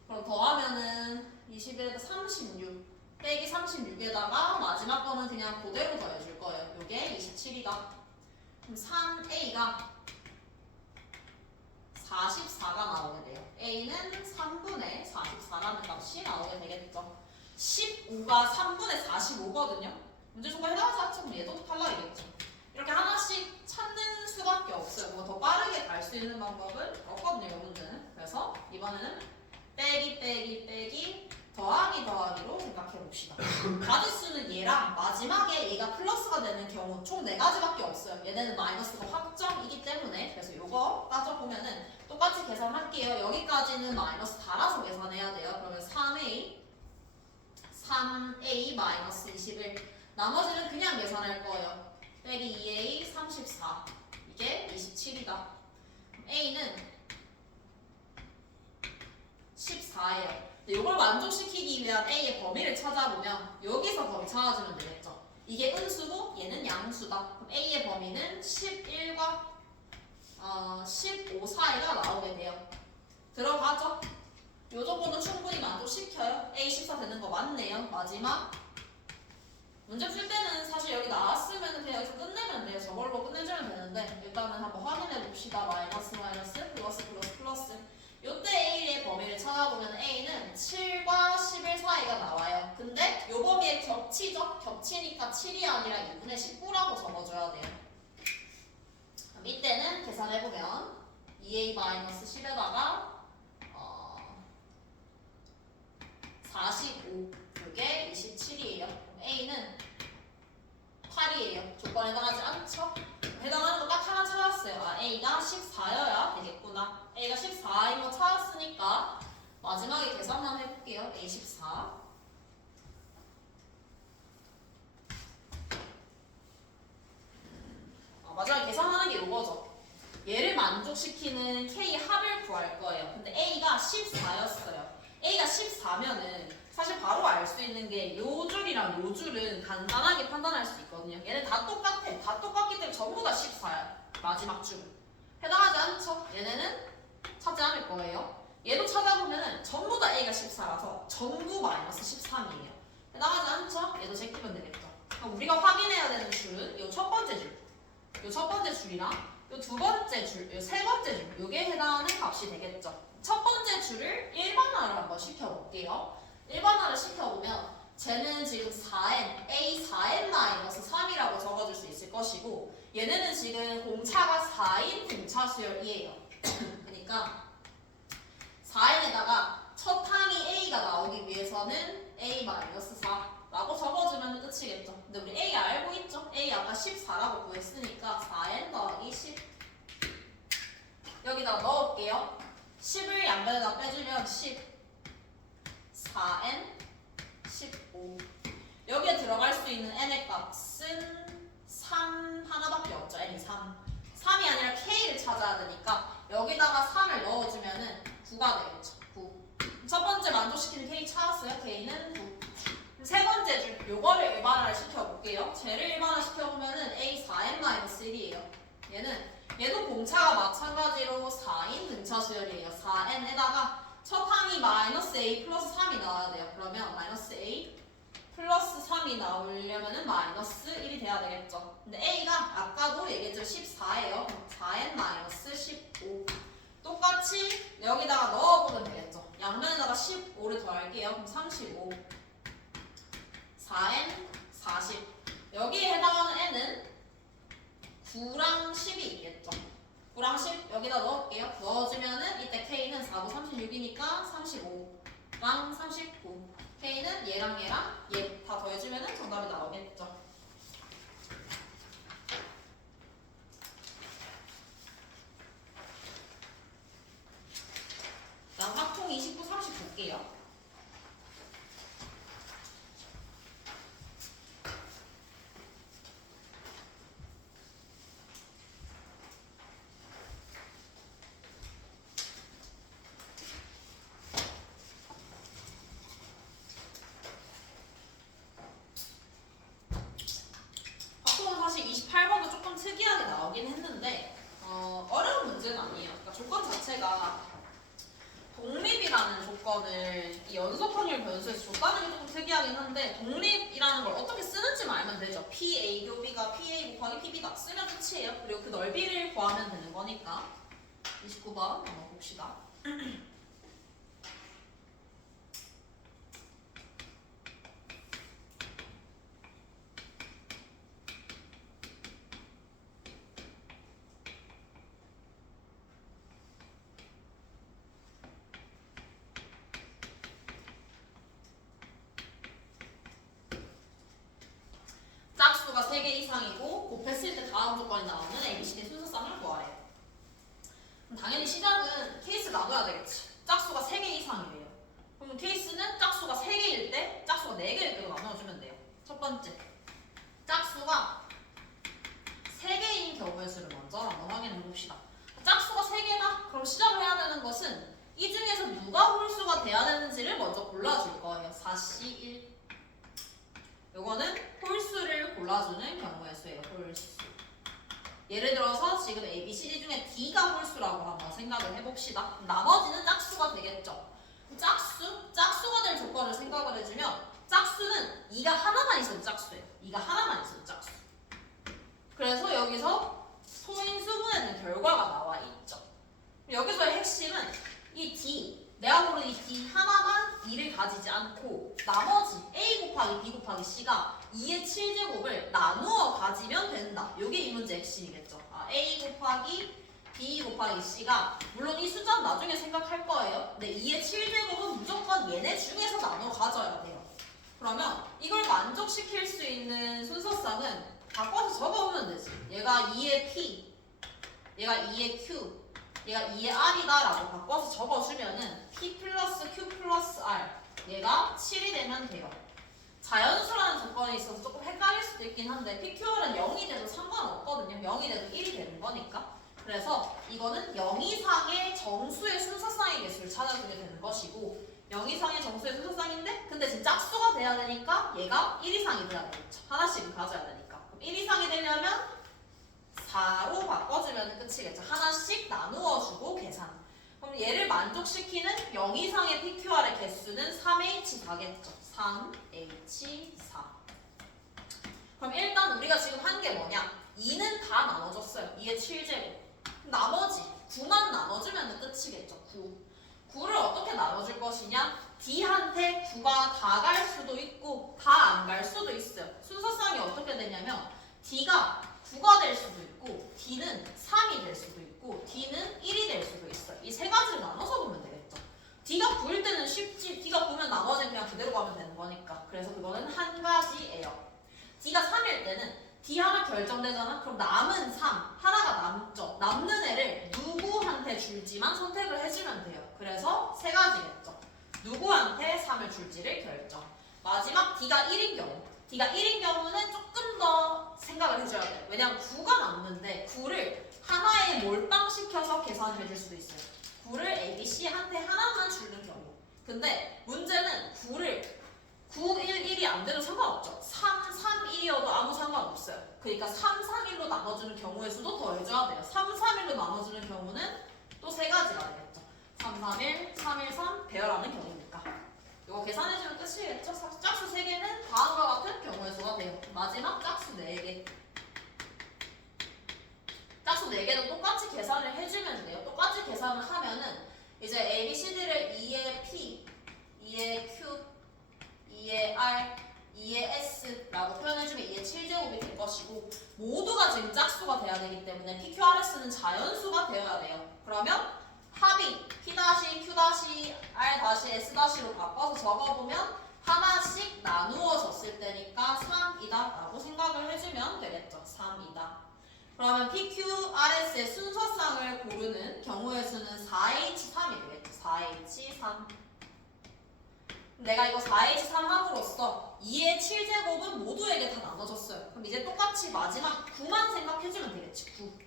그럼 더하면은 21에다 36 빼기 36에다가 마지막 거는 그냥 그대로 더해줄 거예요. 요게 27이다. 그럼 3A가 44가 나오게 돼요. A는 3분의 44라는 값이 나오게 되겠죠. 15가 3분의 45거든요. 문제 조건 해당하지 않죠? 그럼 얘도 탈락이겠죠. 이렇게 하나씩 찾는 수밖에 없어요. 뭔가 더 빠르게 갈 수 있는 방법은 없거든요, 이 문제는. 그래서 이번에는 빼기 더하기로 생각해 봅시다. 가지수는 얘랑 마지막에 얘가 플러스가 되는 경우 총 4가지밖에 없어요. 얘네는 마이너스가 확정이기 때문에. 그래서 이거 따져보면은 똑같이 계산할게요. 여기까지는 마이너스 달아서 계산해야 돼요. 그러면 3A 마이너스 21. 나머지는 그냥 계산할 거예요. 빼기 2A 34. 이게 27이다. A는 14예요. 이걸 만족시키기 위한 A의 범위를 찾아보면 여기서 범위 찾아주면 되겠죠. 이게 음수고 얘는 양수다. 그럼 A의 범위는 11과 15 사이가 나오게 돼요. 들어가죠? 요 조건은 충분히 만족시켜요. A 14 되는 거 맞네요. 마지막 문제 풀 때는 사실 여기 나왔으면 그냥 여기서 끝내면 돼요. 저걸로 끝내주면 되는데 일단은 한번 확인해 봅시다. 마이너스 플러스. 요때 A의 범위를 찾아보면 A는 7과 11 사이가 나와요. 근데 요 범위에 겹치죠? 겹치니까 7이 아니라 2분의 19라고 적어줘야 돼요. 그럼 이때는 계산해보면 2A-10에다가 45 그게 27이에요. A는 8이에요. 조건에 해당하지 않죠? 해당하는 거 딱 하나 찾았어요. 아, A가 14여야 되겠구나. A가 14인 거 찾았으니까 마지막에 계산만 해볼게요. A 14. 마지막에 계산하는 게 이거죠. 얘를 만족시키는 K 합을 구할 거예요. 근데 A가 14였어요. A가 14면은 사실 바로 알 수 있는 게 요 줄이랑 요 줄은 간단하게 판단할 수 있거든요. 얘는 다 똑같아. 다 똑같기 때문에 전부 다 14야. 마지막 줄은. 해당하지 않죠? 얘네는 찾지 않을 거예요. 얘도 찾아보면은 전부 다 A가 14라서 전부 마이너스 13이에요. 해당하지 않죠? 얘도 제끼면 되겠죠. 그럼 우리가 확인해야 되는 줄은 요 첫 번째 줄. 요 첫 번째 줄이랑 요 두 번째 줄, 요 세 번째 줄. 요게 해당하는 값이 되겠죠. 첫 번째 줄을 일반화를 한번 시켜볼게요. 일반화를 시켜보면 쟤는 지금 4n, A 4n-3이라고 적어줄 수 있을 것이고 얘네는 지금 공차가 4인 공차 수열이에요. 그러니까 4n에다가 첫 항이 A가 나오기 위해서는 A-4라고 적어주면 끝이겠죠. 근데 우리 A 알고 있죠? A 아까 14라고 구했으니까 4n 더하기 10 여기다 넣을게요. 10을 양변에다 빼주면 10 4n 15 여기에 들어갈 수 있는 n의 값은 3 하나밖에 없죠. n이 3이 아니라 k를 찾아야 되니까 여기다가 3을 넣어주면은 9가 되겠죠. 9. 첫 번째 만족시키는 k 찾았어요. k는 9. 세 번째 줄 요거를 일반화를 시켜볼게요. 쟤를 일반화 시켜보면은 a 4n-1이에요. 얘도 공차가 마찬가지로 4인 등차 수열이에요. 4n에다가 첫 항이 마이너스 a 플러스 3이 나와야 돼요. 그러면 마이너스 a 플러스 3이 나오려면은 마이너스 1이 돼야 되겠죠. 근데 a가 아까도 얘기했죠. 14예요. 4n 마이너스 15 똑같이 여기다가 넣어보면 되겠죠. 양면에다가 15를 더할게요. 그럼 35 4n 40 여기에 해당하는 n은 9랑 10이 있겠죠. 9랑 10 여기다 넣을게요. 넣어주면은 이때 K는 4, 9, 36이니까 35랑 39 K는 얘랑 얘 다 더해주면은 정답이 나오겠죠. 양각통 29, 30 볼게요. 사실 28번도 조금 특이하게 나오긴 했는데 어려운 문제는 아니에요. 그러니까 조건 자체가 독립이라는 조건을 이 연속 확률 변수에서 줬다는 게 조금 특이하긴 한데 독립이라는 걸 어떻게 쓰는지만 알면 되죠. PA 교비가 PA 곱하기 PB다 쓰면 끝이에요. 그리고 그 넓이를 구하면 되는 거니까 29번 한번 봅시다. 짝수가 3개 이상이고 곱했을 때 다음 조건이 나오는 ABCD 순서쌍을 구하래요. 그럼 당연히 시작은 케이스 놔둬야 되겠지. 짝수가 3개 이상이래요. 그럼 케이스는 짝수가 3개일 때, 짝수가 4개일 때로 나눠주면 돼요. 첫 번째, 짝수가 3개인 경우의 수를 먼저 한번 확인해 봅시다. 짝수가 3개다? 그럼 시작을 해야 되는 것은 이 중에서 누가 홀수가 돼야 되는지를 먼저 골라줄 거예요. 4C 1 요거는 홀수를 골라주는 경우의 수예요. 홀수. 예를 들어서 지금 A, B, C, D 중에 D가 홀수라고 한번 생각을 해봅시다. 나머지는 짝수가 되겠죠. 짝수가 될 조건을 생각을 해주면 짝수는 2가 하나만 있어도 짝수예요. 2가 하나만 있어도 짝수. 그래서 여기서 소인수분해는 결과가 나와 있죠. 여기서의 핵심은 이 D, 내가 고른 이 D 하나만 2를 가지지 않고 나머지 A 곱하기 B 곱하기 C가 2의 7제곱을 나누어 가지면 된다. 이게 이 문제의 핵심이겠죠. A 곱하기 B 곱하기 C가 물론 이 숫자는 나중에 생각할 거예요. 근데 2의 7제곱은 무조건 얘네 중에서 나눠 가져야 돼요. 그러면 이걸 만족시킬 수 있는 순서상은 바꿔서 적어보면 되지. 얘가 2의 P, 얘가 2의 Q, 얘가 2의 R이다 라고 바꿔서 적어주면은 P 플러스 Q 플러스 R, 얘가 7이 되면 돼요. 자연수라는 조건이 있어서 조금 헷갈릴 수도 있긴 한데 PQR은 0이 돼도 상관없거든요. 0이 돼도 1이 되는 거니까. 그래서 이거는 0 이상의 정수의 순서상의 개수를 찾아주게 되는 것이고 0 이상의 정수의 순서상인데 근데 지금 짝수가 돼야 되니까 얘가 1 이상이 돼야 되겠죠. 하나씩은 가져야 되니까. 그럼 1 이상이 되려면 4로 바꿔주면 끝이겠죠. 하나씩 나누어주고 계산. 그럼 얘를 만족시키는 0 이상의 PQR의 개수는 3H4겠죠. 3H4. 그럼 일단 우리가 지금 한 게 뭐냐? 2는 다 나눠줬어요. 2의 7제곱. 나머지 9만 나눠주면 끝이겠죠. 9. 9를 어떻게 나눠줄 것이냐? D한테 9가 다 갈 수도 있고 다 안 갈 수도 있어요. 순서상이 어떻게 되냐면 D가 9가 될 수도 있고 D는 3이 될 수도 있고 D는 1이 될 수도 있어요. 이 세 가지를 나눠서 보면 되겠죠. D가 9일 때는 쉽지. D가 9면 나머지는 그냥 그대로 가면 되는 거니까. 그래서 그거는 한 가지예요. D가 3일 때는 D 하나 결정되잖아? 그럼 남은 3, 하나가 남죠. 남는 애를 누구한테 줄지만 선택을 해주면 돼요. 그래서 세 가지겠죠. 누구한테 3을 줄지를 결정. 마지막 D가 1인 경우. D가 1인 경우는 조금 더 생각을 해줘야 돼요. 왜냐면 9가 남는데 9를 하나에 몰빵시켜서 계산을 해줄 수도 있어요. 9를 A, B, C한테 하나만 주는 경우. 근데 문제는 9를 9, 1, 1이 안 돼도 상관없죠. 3, 3, 1이어도 아무 상관없어요. 그러니까 3, 3, 1로 나눠주는 경우의 수도 더해줘야 돼요. 3, 3, 1로 나눠주는 경우는 또 세 가지가 되겠죠. 3, 3, 1, 3, 1, 3 배열하는 경우니까. 이거 계산해주면 끝이겠죠. 짝수 3개는 다음과 같은 경우의 수가 돼요. 마지막 짝수 4개. 짝수 4개도 똑같이 계산을 해주면 돼요. 똑같이 계산을 하면은 이제 A, B, C, D를 2의 P, 2의 Q, 2의 R, 2의 S라고 표현해주면 2의 7제곱이 될 것이고 모두가 지금 짝수가 돼야 되기 때문에 PQRS는 자연수가 되어야 돼요. 그러면 합이 P-, Q-, R-S-로 바꿔서 적어보면 하나씩 나누어졌을 때니까 3이다 라고 생각을 해주면 되겠죠. 3이다. 그러면 PQRS의 순서상을 고르는 경우의 수는 4H3이 되겠죠. 4H3. 내가 이거 4H3 함으로써 2의 7제곱은 모두에게 다 나눠졌어요. 그럼 이제 똑같이 마지막 9만 생각해주면 되겠지. 9.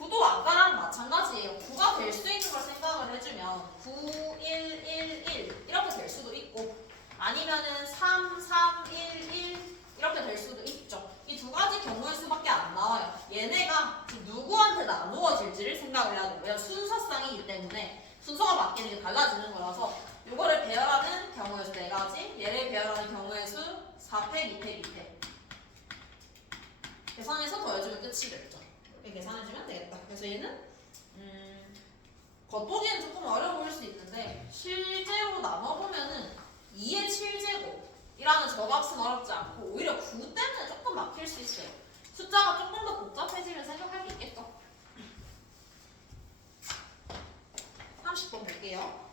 9도 아까랑 마찬가지예요. 9가 될 수 있는 걸 생각을 해주면 9, 1, 1, 1 이렇게 될 수도 있고 아니면은 3, 3, 1, 1 이렇게 될 수도 있죠. 이 두 가지 경우의 수밖에 안 나와요. 얘네가 누구한테 나누어질지를 생각을 해야 돼요. 왜냐면 순서상이기 때문에 순서가 바뀌는 게 달라지는 거라서 이거를 배열하는 경우의 수 4가지, 얘를 배열하는 경우의 수 4팩, 2팩, 2팩 계산해서 더해주면 끝이겠죠. 이렇게 계산해주면 되겠다. 그래서 얘는 겉보기엔 조금 어려워 보일 수 있는데 실제로 나눠보면은 2의 7제곱이라는 저값은 어렵지 않고 오히려 9 때문에 조금 막힐 수 있어요. 숫자가 조금 더 복잡해지면 생각할 게 있겠죠. 30번 볼게요.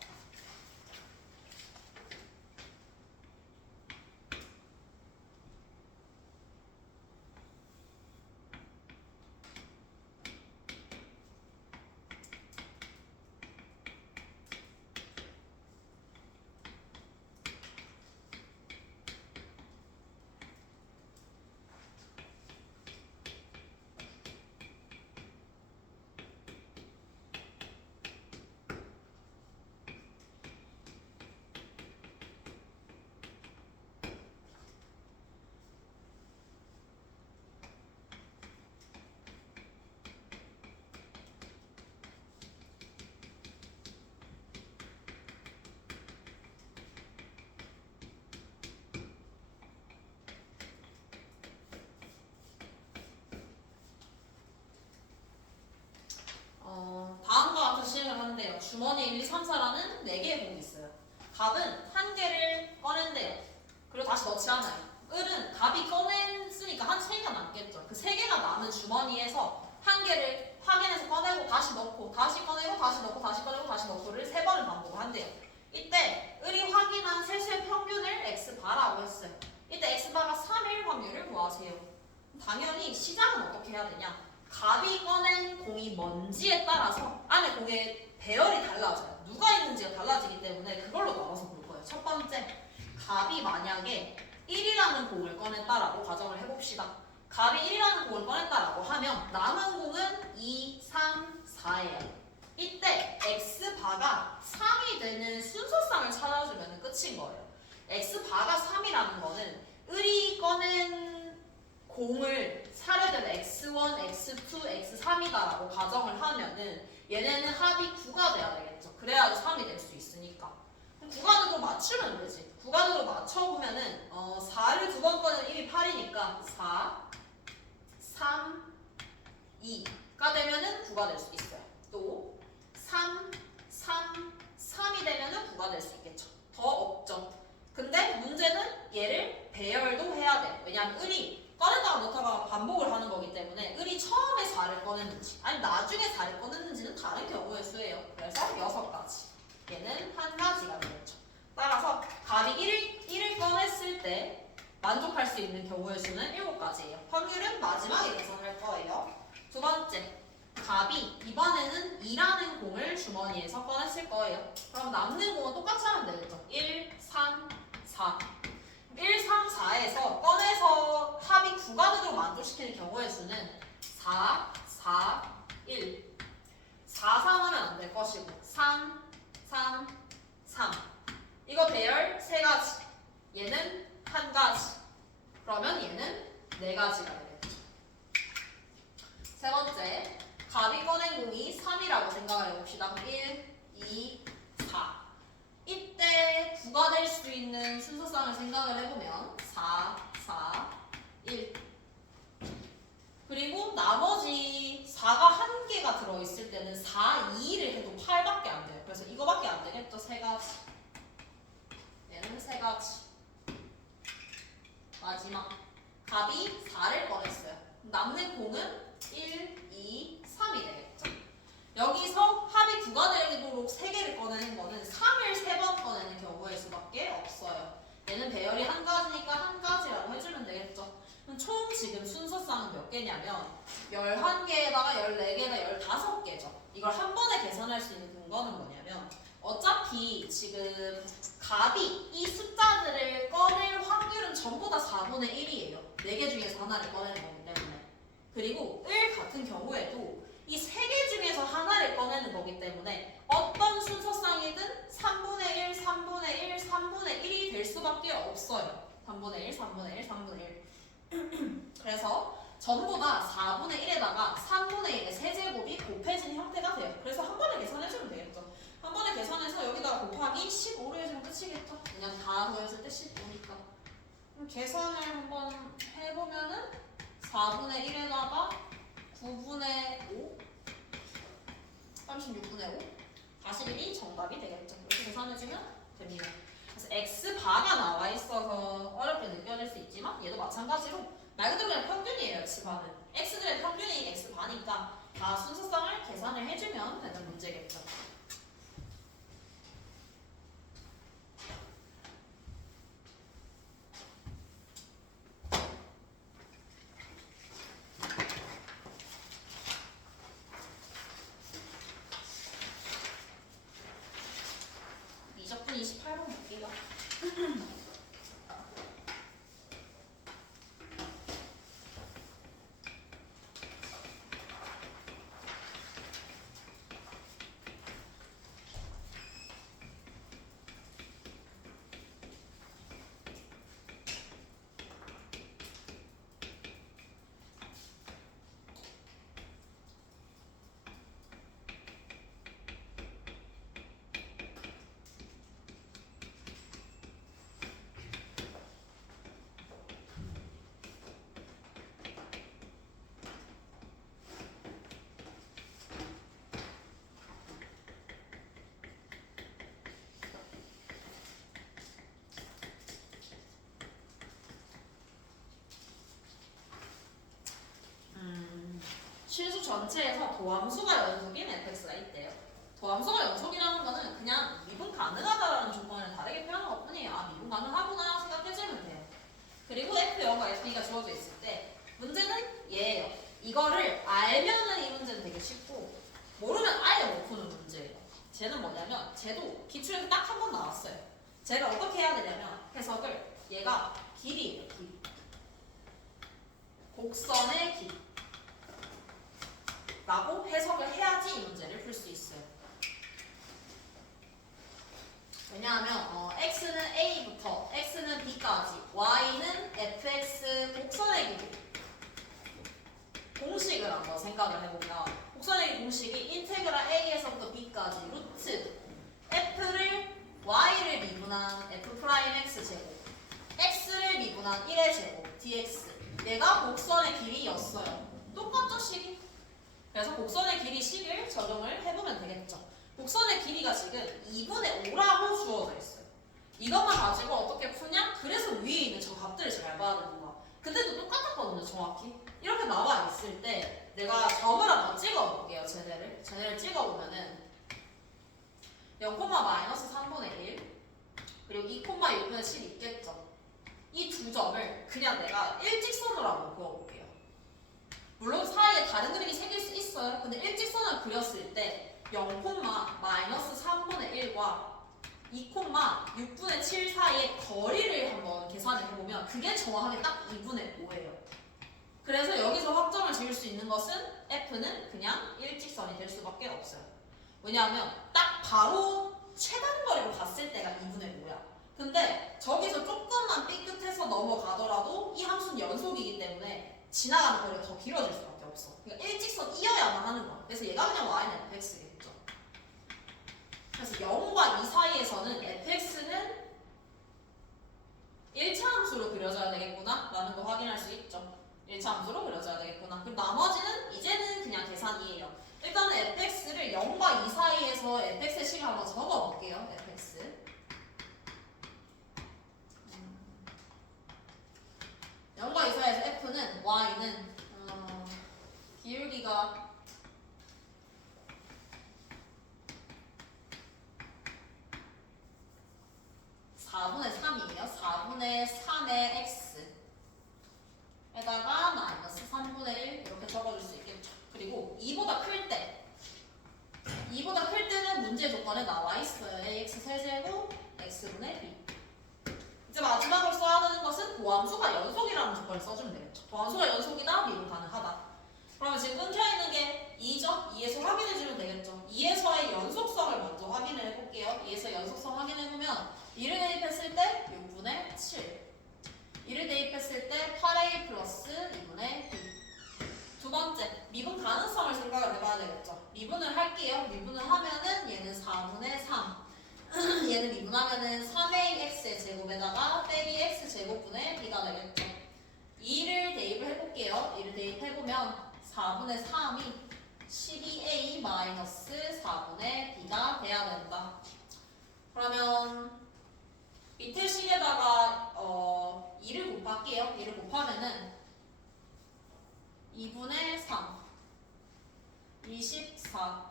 주머니에 1, 2, 3, 4라는 4개의 공이 있어요. 갑은 한 개를 꺼낸대요. 그리고 다시 넣지 않아요. 을은 갑이 꺼냈으니까 한 3개가 남겠죠. 그 3개가 남은 주머니에서 한 개를 확인해서 꺼내고 다시 넣고 다시 꺼내고 다시 넣고 다시 꺼내고 다시 넣고를 3번을 반복을 한대요. 이때 을이 확인한 세수의 평균을 x바라고 했어요. 이때 x바가 3일 확률을 구하세요. 당연히 시작은 어떻게 해야 되냐? 갑이 꺼낸 공이 뭔지에 따라서 안에 공의 배열이 달라져요. 누가 있는지가 달라지기 때문에 그걸로 나눠서 볼 거예요. 첫 번째, 갑이 만약에 1이라는 공을 꺼냈다라고 가정을 해봅시다. 갑이 1이라는 공을 꺼냈다라고 하면 남은 공은 2, 3, 4예요. 이때 x바가 3이 되는 순서상을 찾아주면 끝인 거예요. x바가 3이라는 거는 을이 꺼낸 공을 사례대로 x1, x2, x3이다라고 가정을 하면은 얘네는 합이 9가 돼야 되겠죠. 그래야지 3이 될 수 있으니까. 그럼 구간으로 맞추면 되지. 구간으로 맞춰보면은 4를 두 번 꺼내면 1이 8이니까 4, 3, 2가 되면은 9가 될 수 있어요. 또 3, 3, 3이 되면은 9가 될 수 있겠죠. 더 없죠. 근데 문제는 얘를 배열도 해야 돼요. 왜냐하면 을이 꺼냈다가 넣다가 반복을 하는 거기 때문에 을이 처음에 4를 꺼냈는지 아니 나중에 4를 꺼냈는지는 다른 경우의 수예요. 그래서 6가지. 얘는 한 가지가 되겠죠. 따라서 갑이 1을 꺼냈을 때 만족할 수 있는 경우의 수는 7가지예요. 확률은 마지막에 계산할 거예요. 두 번째, 갑이 이번에는 2라는 공을 주머니에서 꺼냈을 거예요. 그럼 남는 공은 똑같이 하면 되겠죠. 1, 3, 4. 1, 3, 4에서 꺼내서 합이 9가득으로 만족시키는 경우의 수는 4, 4, 1. 4, 3 하면 안 될 것이고 3, 3, 3. 이거 배열 3가지. 얘는 1가지. 그러면 얘는 4가지가 되겠죠. 세 번째, 갑이 꺼낸 공이 3이라고 생각을 해봅시다. 1, 2, 4. 이때 9가 될 수 있는 순서상을 생각을 해보면 4, 4, 1. 그리고 나머지 4가 1개가 들어있을 때는 4, 2를 해도 8밖에 안 돼요. 그래서 이거밖에 안 되겠죠. 3가지. 얘는 3가지. 마지막. 갑이 4를 꺼냈어요. 남는 공은 1, 2, 3이 되겠죠. 여기서 합이 9가 되도록 3개를 꺼내는 거는 3을 3번 꺼내는 경우의 수밖에 없어요. 얘는 배열이 1가지니까 1가지라고 해주면 되겠죠. 그럼 총 지금 순서상은 몇 개냐면 11개에다가 14개에다 15개죠. 이걸 한 번에 계산할 수 있는 근거는 뭐냐면 어차피 지금 갑이 이 숫자들을 꺼낼 확률은 전부 다 4분의 1이에요. 4개 중에서 하나를 꺼내는 거기 때문에. 그리고 을 같은 경우에도 이 3개 중에서 하나를 꺼내는 거기 때문에 어떤 순서상이든 3분의 1, 3분의 1, 3분의 1이 될 수밖에 없어요. 3분의 1, 3분의 1, 3분의 1. 그래서 전부 다 4분의 1에다가 3분의 1의 세제곱이 곱해진 형태가 돼요. 그래서 한 번에 계산해주면 되겠죠. 한 번에 계산해서 여기다가 곱하기 15로 해주면 끝이겠죠. 그냥 다 더했을 때 15니까. 그럼 계산을 한번 해보면은 4분의 1에다가 9분의 5, 36분의 5, 41이 정답이 되겠죠. 이렇게 계산해주면 됩니다. 그래서 x바가 나와 있어서 어렵게 느껴질 수 있지만 얘도 마찬가지로 말 그대로 그냥 평균이에요. x바는 x들의 평균이 x바니까 다 순서상을 계산을 해주면 되는 문제겠죠. 미적분 28번 볼게요. 수 전체에서 도함수가 연속인 fx가 있대요. 도함수가 연속이라는 거는 그냥 미분 가능하다라는 조건을 다르게 표현한 것뿐이에요. 아, 미분 가능하구나 생각해주면 돼요. 그리고 f0과 f2가 주어져 있을 때 문제는 얘예요. 이거를 알면은 이 문제는 되게 쉽고 모르면 아예 못 푸는 문제예요. 쟤는 뭐냐면 쟤도 기출에서 딱 한 번 나왔어요. 쟤를 어떻게 해야 되냐면 해석을 얘가 길이에요. 길이. 곡선의 길이 라고 해석을 해야지 이 문제를 풀 수 있어요. 왜냐하면 x는 a부터 x는 b까지 y는 fx 곡선의 길이 공식을 한번 생각을 해보면 곡선의 길이 공식이 인테그랄 a에서부터 b까지 루트 f를 y를 미분한 f 프라임 x 제곱 x를 미분한 1의 제곱 dx 얘가 곡선의 길이였어요. 똑같죠 식이? 그래서 곡선의 길이 식을 적용을 해보면 되겠죠. 곡선의 길이가 지금 2분의 5라고 주어져 있어요. 이것만 가지고 어떻게 푸냐? 그래서 위에 있는 저 값들을 잘 봐야 되는 거야. 근데도 똑같았거든요, 정확히. 이렇게 나와 있을 때 내가 점을 한번 찍어볼게요, 쟤네를 찍어보면은 0,-3분의 1 그리고 2,6분의 7 있겠죠. 이 두 점을 그냥 내가 일직선으로 한번 그어볼게요. 물론 사이에 다른 그림이 생길 수 있어요. 근데 일직선을 그렸을 때 0,-3분의 1과 2,6분의 7 사이의 거리를 한번 계산을 해보면 그게 정확하게 딱 2분의 5예요. 그래서 여기서 확정을 지을 수 있는 것은 F는 그냥 일직선이 될 수밖에 없어요. 왜냐하면 딱 바로 최단 거리로 갔을 때가 2분의 5야. 근데 저기서 조금만 삐끗해서 넘어가더라도 이 함수는 연속이기 때문에 지나가는 거리가 더 길어질 수밖에 없어. 그러니까 일직선이어야만 하는 거야. 그래서 얘가 그냥 y는 fx겠죠. 그래서 0과 2 사이에서는 fx는 1차 함수로 그려져야 되겠구나 라는 거 확인할 수 있죠. 1차 함수로 그려져야 되겠구나. 그럼 나머지는 이제는 그냥 계산이에요. 일단은 fx를 0과 2 사이에서 fx의 식을 한번 적어볼게요. fx 0과 2 사이에서 f는 y는 기울기가 4분의 3이에요. 4분의 3의 x 에다가 마이너스 3분의 1 이렇게 적어줄 수 있겠죠. 그리고 2보다 클 때는 문제 조건에 나와 있어요. ax 세제곱 x분의 b. 이제 마지막으로 써야 되는 것은 도함수가 연속이라는 조건을 써주면 되겠죠. 도함수가 연속이다, 미분 가능하다. 그러면 지금 끊겨있는 게 2죠? 2에서 확인해주면 되겠죠. 2에서의 연속성을 먼저 확인을 해볼게요. 2에서 연속성 확인해보면 2를 대입했을 때 6분의 7 2를 대입했을 때 8a 플러스 2분의 b. 두 번째, 미분 가능성을 생각을 해봐야 되겠죠. 미분을 할게요. 미분을 하면은 얘는 4분의 3 얘는 미분하면은 3a x의 제곱에다가 빼기 x 제곱분의 b가 되겠죠. 2를 대입을 해볼게요. 2를 대입해보면 4분의 3이 12a 마이너스 4분의 b가 돼야 된다. 그러면 밑에 식에다가 2를 곱할게요. 2를 곱하면은 2분의 3 24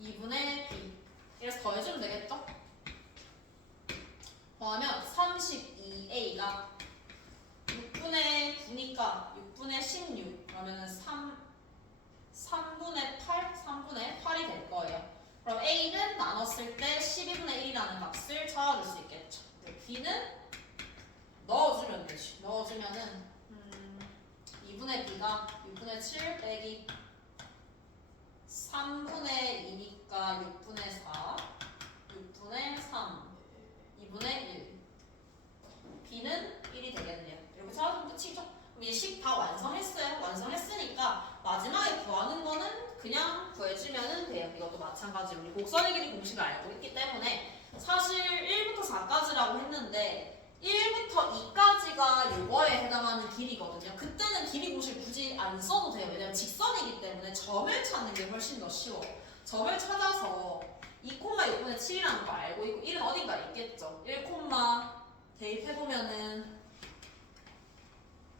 2분의 b 이래서 더해주면 되겠죠? 더하면 32a가 6분의 9니까 6분의 16 그러면은 3분의 8이 될 거예요. 그럼 a는 나눴을 때 12분의 1이라는 값을 찾아줄 수 있겠죠. b는 넣어주면 되지. 넣어주면은 2분의 b가 6분의 7 빼기 3분의 2니까 6분의 4 6분의 3 2분의 1 b는 1이 되겠네요. 이렇게 찾아주면 끝이죠. 그럼 이제 식 다 완성했어요. 완성했으니까 마지막에 구하는 거는 그냥 구해주면 돼요. 이것도 마찬가지로 우리 곡선의 길이 공식을 알고 있기 때문에 사실 1부터 4까지라고 했는데 1부터 2까지가 요거에 해당하는 길이거든요. 그때는 길이 공식 굳이 안 써도 돼요. 왜냐면 직선이기 때문에 점을 찾는 게 훨씬 더 쉬워. 점을 찾아서 2,6분의 7이라는 거 알고 있고 1은 어딘가 있겠죠. 1, 대입해보면은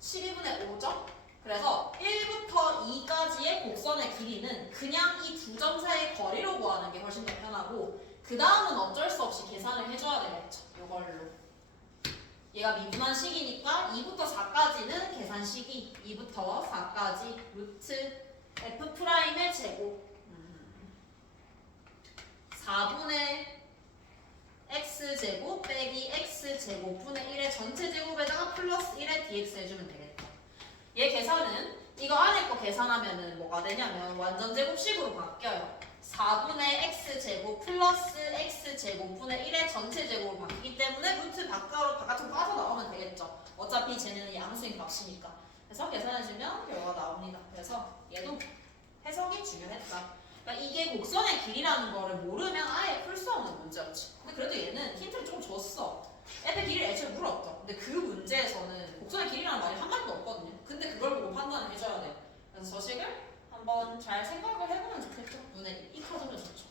12분의 5죠? 그래서 1부터 2까지 곡선의 길이는 그냥 이 두 점 사이의 거리로 구하는 게 훨씬 더 편하고 그 다음은 어쩔 수 없이 계산을 해줘야 되겠죠. 이걸로. 얘가 미분한 식이니까 2부터 4까지는 계산 식이 2부터 4까지 루트 F'의 제곱 4분의 X제곱 빼기 X제곱분의 1의 전체 제곱에다가 플러스 1의 DX 해주면 되겠다. 얘 계산은 이거 안에 거 계산하면은 뭐가 되냐면 완전 제곱식으로 바뀌어요. 4분의 X제곱 플러스 X제곱분의 1의 전체 제곱으로 바뀌기 때문에 루트 바깥으로 빠져나오면 되겠죠. 어차피 쟤는 양수인 값이니까. 그래서 계산해주면 결과가 나옵니다. 그래서 얘도 해석이 중요했다. 그러니까 이게 곡선의 길이라는 거를 모르면 아예 풀 수 없는 문제였지. 근데 그래도 얘는 힌트를 좀 줬어. F의 길이를 애초에 물었죠. 근데 그 문제에서는 곡선의 길이라는 말이 한 마디도 없거든요. 근데 그걸 보고 판단을 해줘야 돼. 그래서 저 식을 한번 잘 생각을 해보면 좋겠죠. 눈에 익혀두면 좋죠.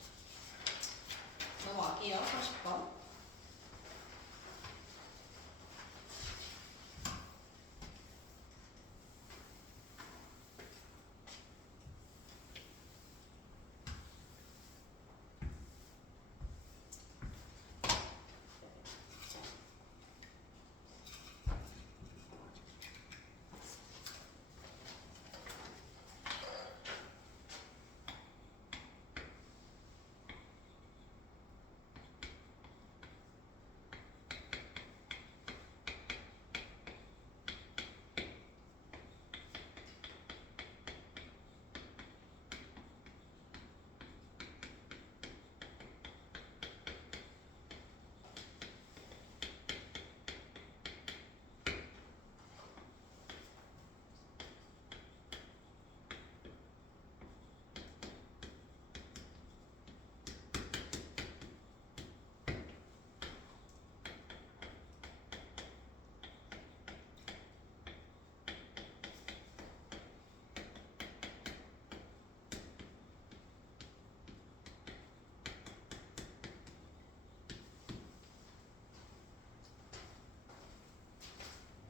넘어갈게요. 30번.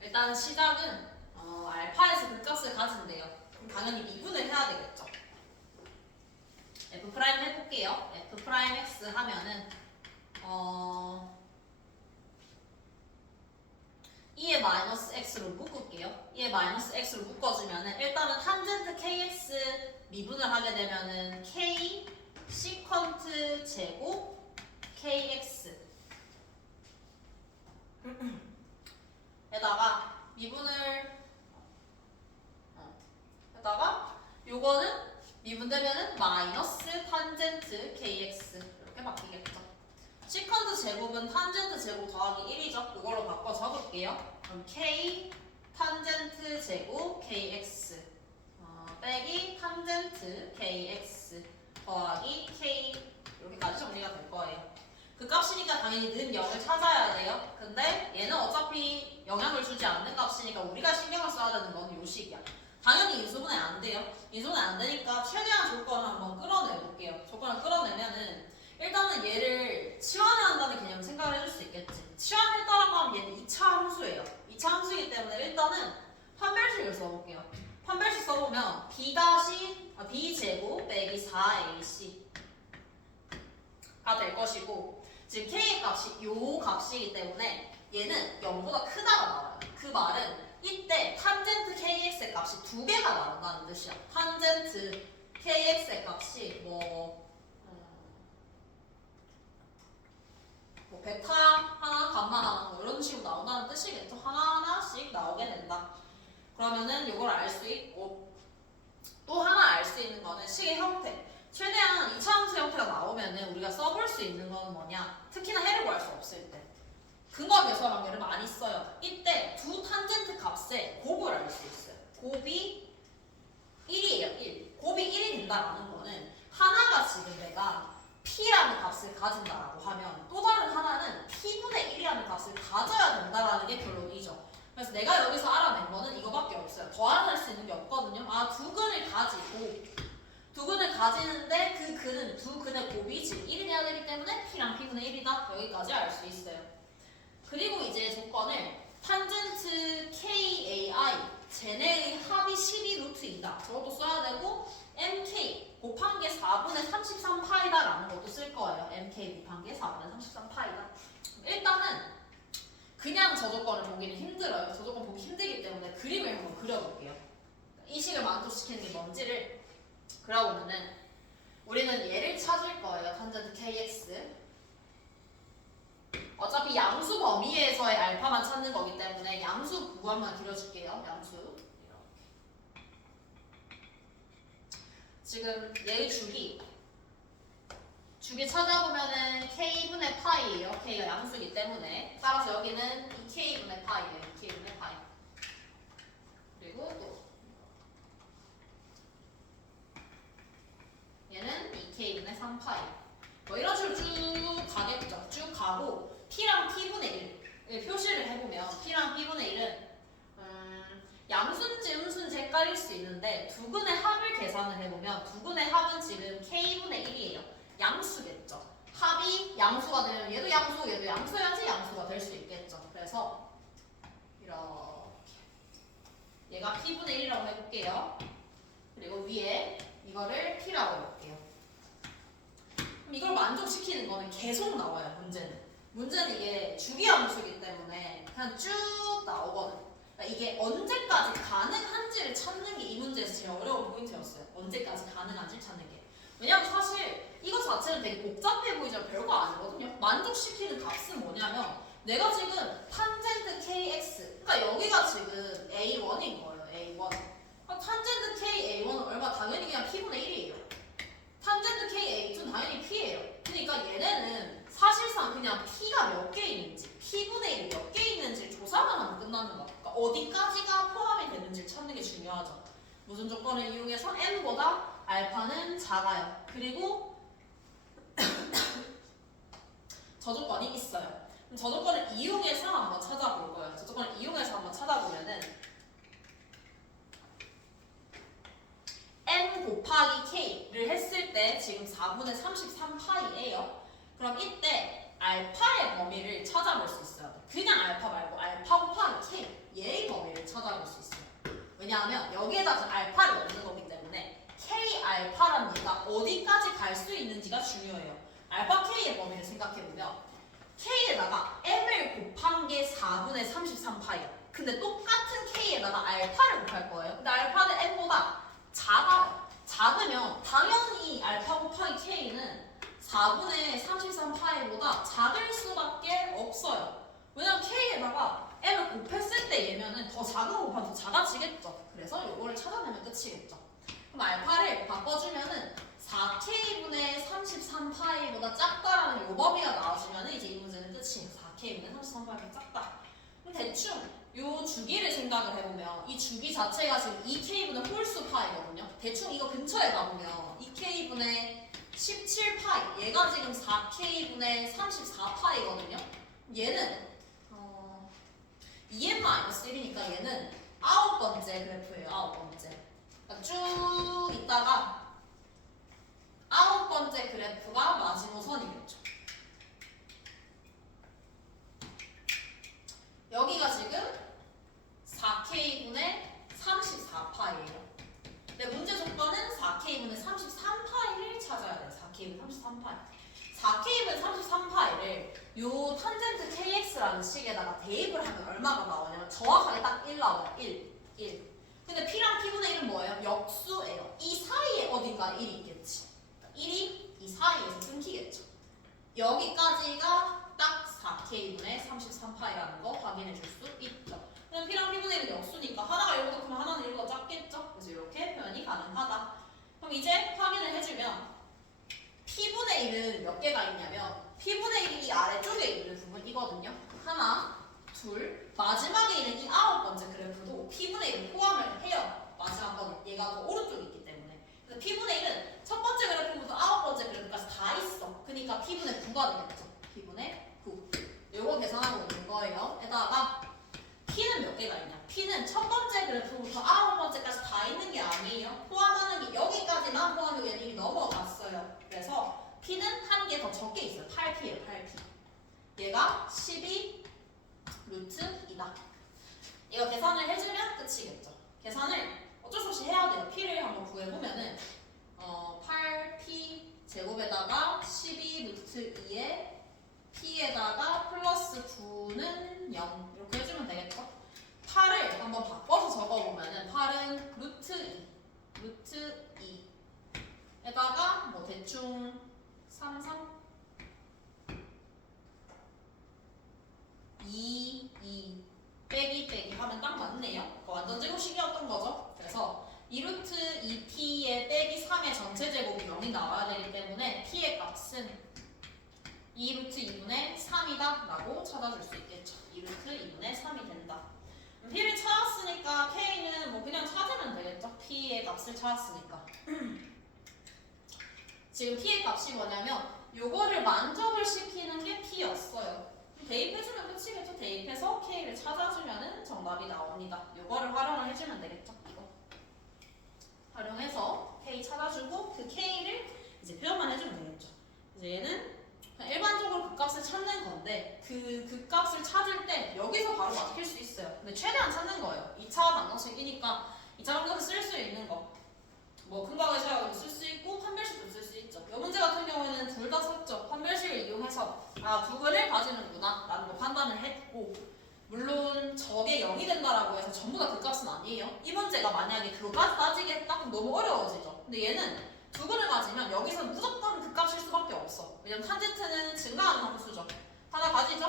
일단 시작은 알파에서 극값을 가진대요. 그럼 당연히 미분을 해야 되겠죠. F' 해볼게요. F'X 하면은 2의 마이너스 x로 묶을게요. 2의 마이너스 x로 묶어주면은 일단은 탄젠트 kx 미분을 하게 되면은 k 시컨트 제곱 kx 에다가 미분을 에다가 요거는 미분되면은 마이너스 탄젠트 kx 이렇게 바뀌겠죠. 시컨트 제곱은 탄젠트 제곱 더하기 1이죠. 그걸로 바꿔 적을게요. 그럼 k 탄젠트 제곱 kx 빼기 탄젠트 kx 더하기 k 이렇게까지 정리가 될 거예요. 그 값이니까 당연히 는 0을 찾아야 돼요. 근데 얘는 어차피 영향을 주지 않는 값이니까 우리가 신경을 써야 되는 건 요 식이야. 당연히 인수분해 안 돼요. 인수분해 안 되니까 최대한 조건을 한번 끌어내 볼게요. 조건을 끌어내면은 일단은 얘를 치환을 한다는 개념 생각을 해줄 수 있겠지. 치환했다라고 하면 얘는 2차 함수예요. 2차 함수이기 때문에 일단은 판별식을 써볼게요. 판별식 써보면 b 제곱 빼기 4ac 가 될 것이고 지금 k의 값이 요 값이기 때문에 얘는 0보다 크다가 나와요. 그 말은 이때 탄젠트 kx의 값이 두 개가 나온다는 뜻이야. 탄젠트 kx의 값이 뭐 베타 하나, 감마 하나 뭐 이런 식으로 나온다는 뜻이겠죠. 하나하나씩 나오게 된다. 그러면은 이걸 알 수 있고 또 하나 알 수 있는 거는 식의 형태. 최대한 2차 함수 형태가 나오면은 우리가 써볼 수 있는 건 뭐냐? 특히나 해를 구할 수 없을 때. 근거 계수랑얘를 많이 써요. 이때 두 탄젠트 값의 곱을 알 수 있어요. 곱이 1이에요. 1. 곱이 1이 된다라는 거는 하나가 지금 내가 P라는 값을 가진다라고 하면 또 다른 하나는 P분의 1이라는 값을 가져야 된다라는 게 결론이죠. 그래서 내가 여기서 알아낸 거는 이거밖에 없어요. 더 알아낼 수 있는 게 없거든요. 두 근을 가지고 두 근을 가지는데 그 근은 두 근의 곱이 지금 1이 돼야 되기 때문에 P랑 P분의 1이다. 여기까지 알 수 있어요. 그리고 이제 조건을 탄젠트 KAI 쟤네의 합이 12루트이다. 저것도 써야 되고 mk 곱한 게 4분의 33파이다라는 것도 쓸 거예요. mk 곱한 게 4분의 33파이다. 일단은 그냥 저 조건을 보기는 힘들어요. 저 조건 보기 힘들기 때문에 그림을 한번 그려볼게요. 이 식을 만족시키는 게 뭔지를 그려보면은 우리는 얘를 찾을 거예요. 탄젠트 kx. 어차피 양수 범위에서의 알파만 찾는 거기 때문에 양수 무한만 그려줄게요. 양수 이렇게. 지금 얘의 주기 찾아보면은 k분의 파이예요. k가 양수이기 때문에 따라서 여기는 2k분의 파이예요. 2k분의 파이. 그리고 또 얘는 2k분의 3파이. 뭐 이런 식으로 쭉 가겠죠. 쭉 가고 p랑 p분의 1을 표시를 해보면 p랑 p분의 1은 양수인지 음수인지 헷갈릴 수 있는데 두근의 합을 계산을 해보면 두근의 합은 지금 k분의 1이에요. 양수겠죠. 합이 양수가 되면 얘도 양수, 얘도 양수여야지 양수가 될 수 있겠죠. 그래서 이렇게 얘가 p분의 1이라고 해볼게요. 그리고 위에 이거를 p라고 해볼게요. 그럼 이걸 만족시키는 거는 계속 나와요. 문제는 이게 주기함수이기 때문에 그냥 쭉 나오거든. 그러니까 이게 언제까지 가능한지를 찾는 게 이 문제에서 제일 어려운 포인트였어요. 언제까지 가능한지를 찾는 게. 왜냐면 사실 이거 자체는 되게 복잡해 보이지만 별거 아니거든요. 만족시키는 값은 뭐냐면 내가 지금 탄젠트 kx, 그러니까 여기가 지금 a1인 거예요. a1. 탄젠트 k a1은 얼마? 당연히 그냥 p분의 1이에요. 탄젠트 k a2는 당연히 p예요. 그러니까 얘네는 사실상 그냥 p가 몇 개 있는지, p분의 1이 몇 개 있는지 조사만 하면 끝나는 거. 그러니까 어디까지가 포함이 되는지 찾는 게 중요하죠. 무슨 조건을 이용해서 n보다 알파는 작아요. 그리고 저 조건이 있어요. 그럼 저 조건을 이용해서 한번 찾아볼 거예요. 저 조건을 이용해서 한번 찾아보면은 n 곱하기 k를 했을 때 지금 4분의 33파이예요. 그럼 이때 알파의 범위를 찾아볼 수 있어요. 그냥 알파 말고 알파 곱하기 k 얘의 범위를 찾아볼 수 있어요. 왜냐하면 여기에다 지금 알파를 넣는 거기 때문에 k 알파라는 얘가 어디까지 갈 수 있는지가 중요해요. 알파 k의 범위를 생각해보면 k에다가 m을 곱한 게 4분의 33파이야. 근데 똑같은 k에다가 알파를 곱할 거예요. 근데 알파는 m보다 작아요. 작으면 당연히 알파 곱하기 k는 4분의 33파이보다 작을 수밖에 없어요. 왜냐면 k에다가 m을 곱했을 때 얘면은 더 작은 거 곱하면 더 작아지겠죠. 그래서 요거를 찾아내면 끝이겠죠. 그럼 알파를 바꿔주면은 4k분의 33파이보다 작다라는 요 범위가 나와주면은 이제 이 문제는 끝이에요. 4k분의 33파이보다 작다. 그럼 대충 요 주기를 생각을 해보면 이 주기 자체가 지금 2k분의 홀수 파이거든요. 대충 이거 근처에 가보면 2k분의 17파이, 얘가 지금 4k분의 34파이거든요. 얘는 2n-1이니까 얘는 9번째 그래프예요. 9번째. 그러니까 쭉 있다가 9번째 그래프가 마지노선이겠죠. 여기가 지금 4k분의 34파이예요. 근데 문제 조건은 4k분의 33파이를 찾아야 돼요. 4k분의 33파이. 4k분의 33파이를 요 탄젠트 kx라는 식에다가 대입을 하면 얼마가 나오냐면 정확하게 딱 1 나와요. 1. 근데 p랑 p분의 1은 뭐예요? 역수예요. 이 사이에 어딘가 1이 있겠지. 1이 이 사이에서 끊기겠죠. 여기까지가 딱 4k분의 33파이라는 거 확인해 줄 수 있죠. 그럼 p랑 p분의 1은 역수니까 하나가 1보다 크면 하나는 1보다 작겠죠. 그래서 이렇게 표현이 가능하다. 그럼 이제 확인을 해주면 p분의 1은 몇 개가 있냐면 p분의 1이 이 아래쪽에 있는 부분이거든요. 하나, 둘, 마지막에 있는 이 9번째 그래프도 p분의 1을 포함을 해요. 마지막 거는 얘가 더 오른쪽에 있기 때문에. 그래서 p분의 1은 첫 번째 그래프부터 9번째 그래프까지 다 있어. 그러니까 p분의 9가 되겠죠. p분의 9. 요거 계산하고 있는 거예요. 에다가 p는 몇 개가 있냐? p는 첫 번째 그래프부터 9번째까지 다 있는 게 아니에요. 포함하는 게 여기까지만 포함하면 얘는 이미 넘어갔어요. 그래서 p는 한 개 더 적게 있어요. 8p예요. 8p. 얘가 12 루트 2다. 이거 계산을 해주면 끝이겠죠. 계산을 어쩔 수 없이 해야 돼요. p를 한번 구해보면은 한번 바꿔서 적어보면은 8은 루트 2에다가 뭐 대충 3, 2 빼기 하면 딱 맞네요. 완전 제곱식이었던 거죠. 그래서 2루트 2t의 빼기 3의 전체 제곱이 0이 나와야 되기 때문에 t의 값은 2루트 2분의 3이다 라고 찾아줄 수 있겠죠. 2루트 2분의 3이 된다. p를 찾았으니까 k는 뭐 그냥 찾으면 되겠죠. p의 값을 찾았으니까. 지금 p의 값이 뭐냐면 요거를 만족을 시키는 게 p였어요. 대입해주면 끝이겠죠. 대입해서 k를 찾아주면 정답이 나옵니다. 요거를 활용을 해주면 되겠죠. 이거 활용해서 k 찾아주고 그 k를 이제 표현만 해주면 되겠죠. 이제 얘는 그냥 일반적으로 그 값을 찾는 건데 그 값을 찾을 때 여기서 바로 맞힐 수 있어요. 근데 최대한 찾는 거예요. 2차 방정식이니까 2차 방정식 쓸 수 있는 거 뭐 근각을 제외하고 쓸 수 있고 판별식도 쓸 수 있죠. 이 문제 같은 경우에는 둘 다 썼죠. 판별식을 이용해서 두근을 가지는구나 라는 거 판단을 했고, 물론 저게 0이 된다라고 해서 전부 다 그 값은 아니에요. 이 문제가 만약에 그거까지 따지겠다? 그럼 너무 어려워지죠. 근데 얘는 두근을 가지면 여기서 무조건 그 값일 수밖에 없어. 왜냐면 탄젠트는 증가하는 함수죠. 하나 가지죠?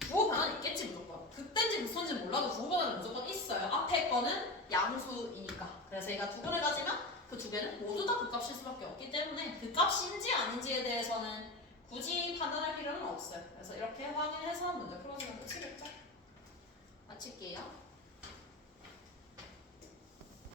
부호 변화는 있겠지 무조건. 그땐지 무슨지 몰라도 부호 변화는 무조건 있어요. 앞에 거는 양수이니까. 그래서 얘가 두근을 가지면 그 두 개는 모두 다 그 값일 수밖에 없기 때문에 그 값인지 아닌지에 대해서는 굳이 판단할 필요는 없어요. 그래서 이렇게 확인해서 문제 풀어주면 끝이겠죠? 마칠게요.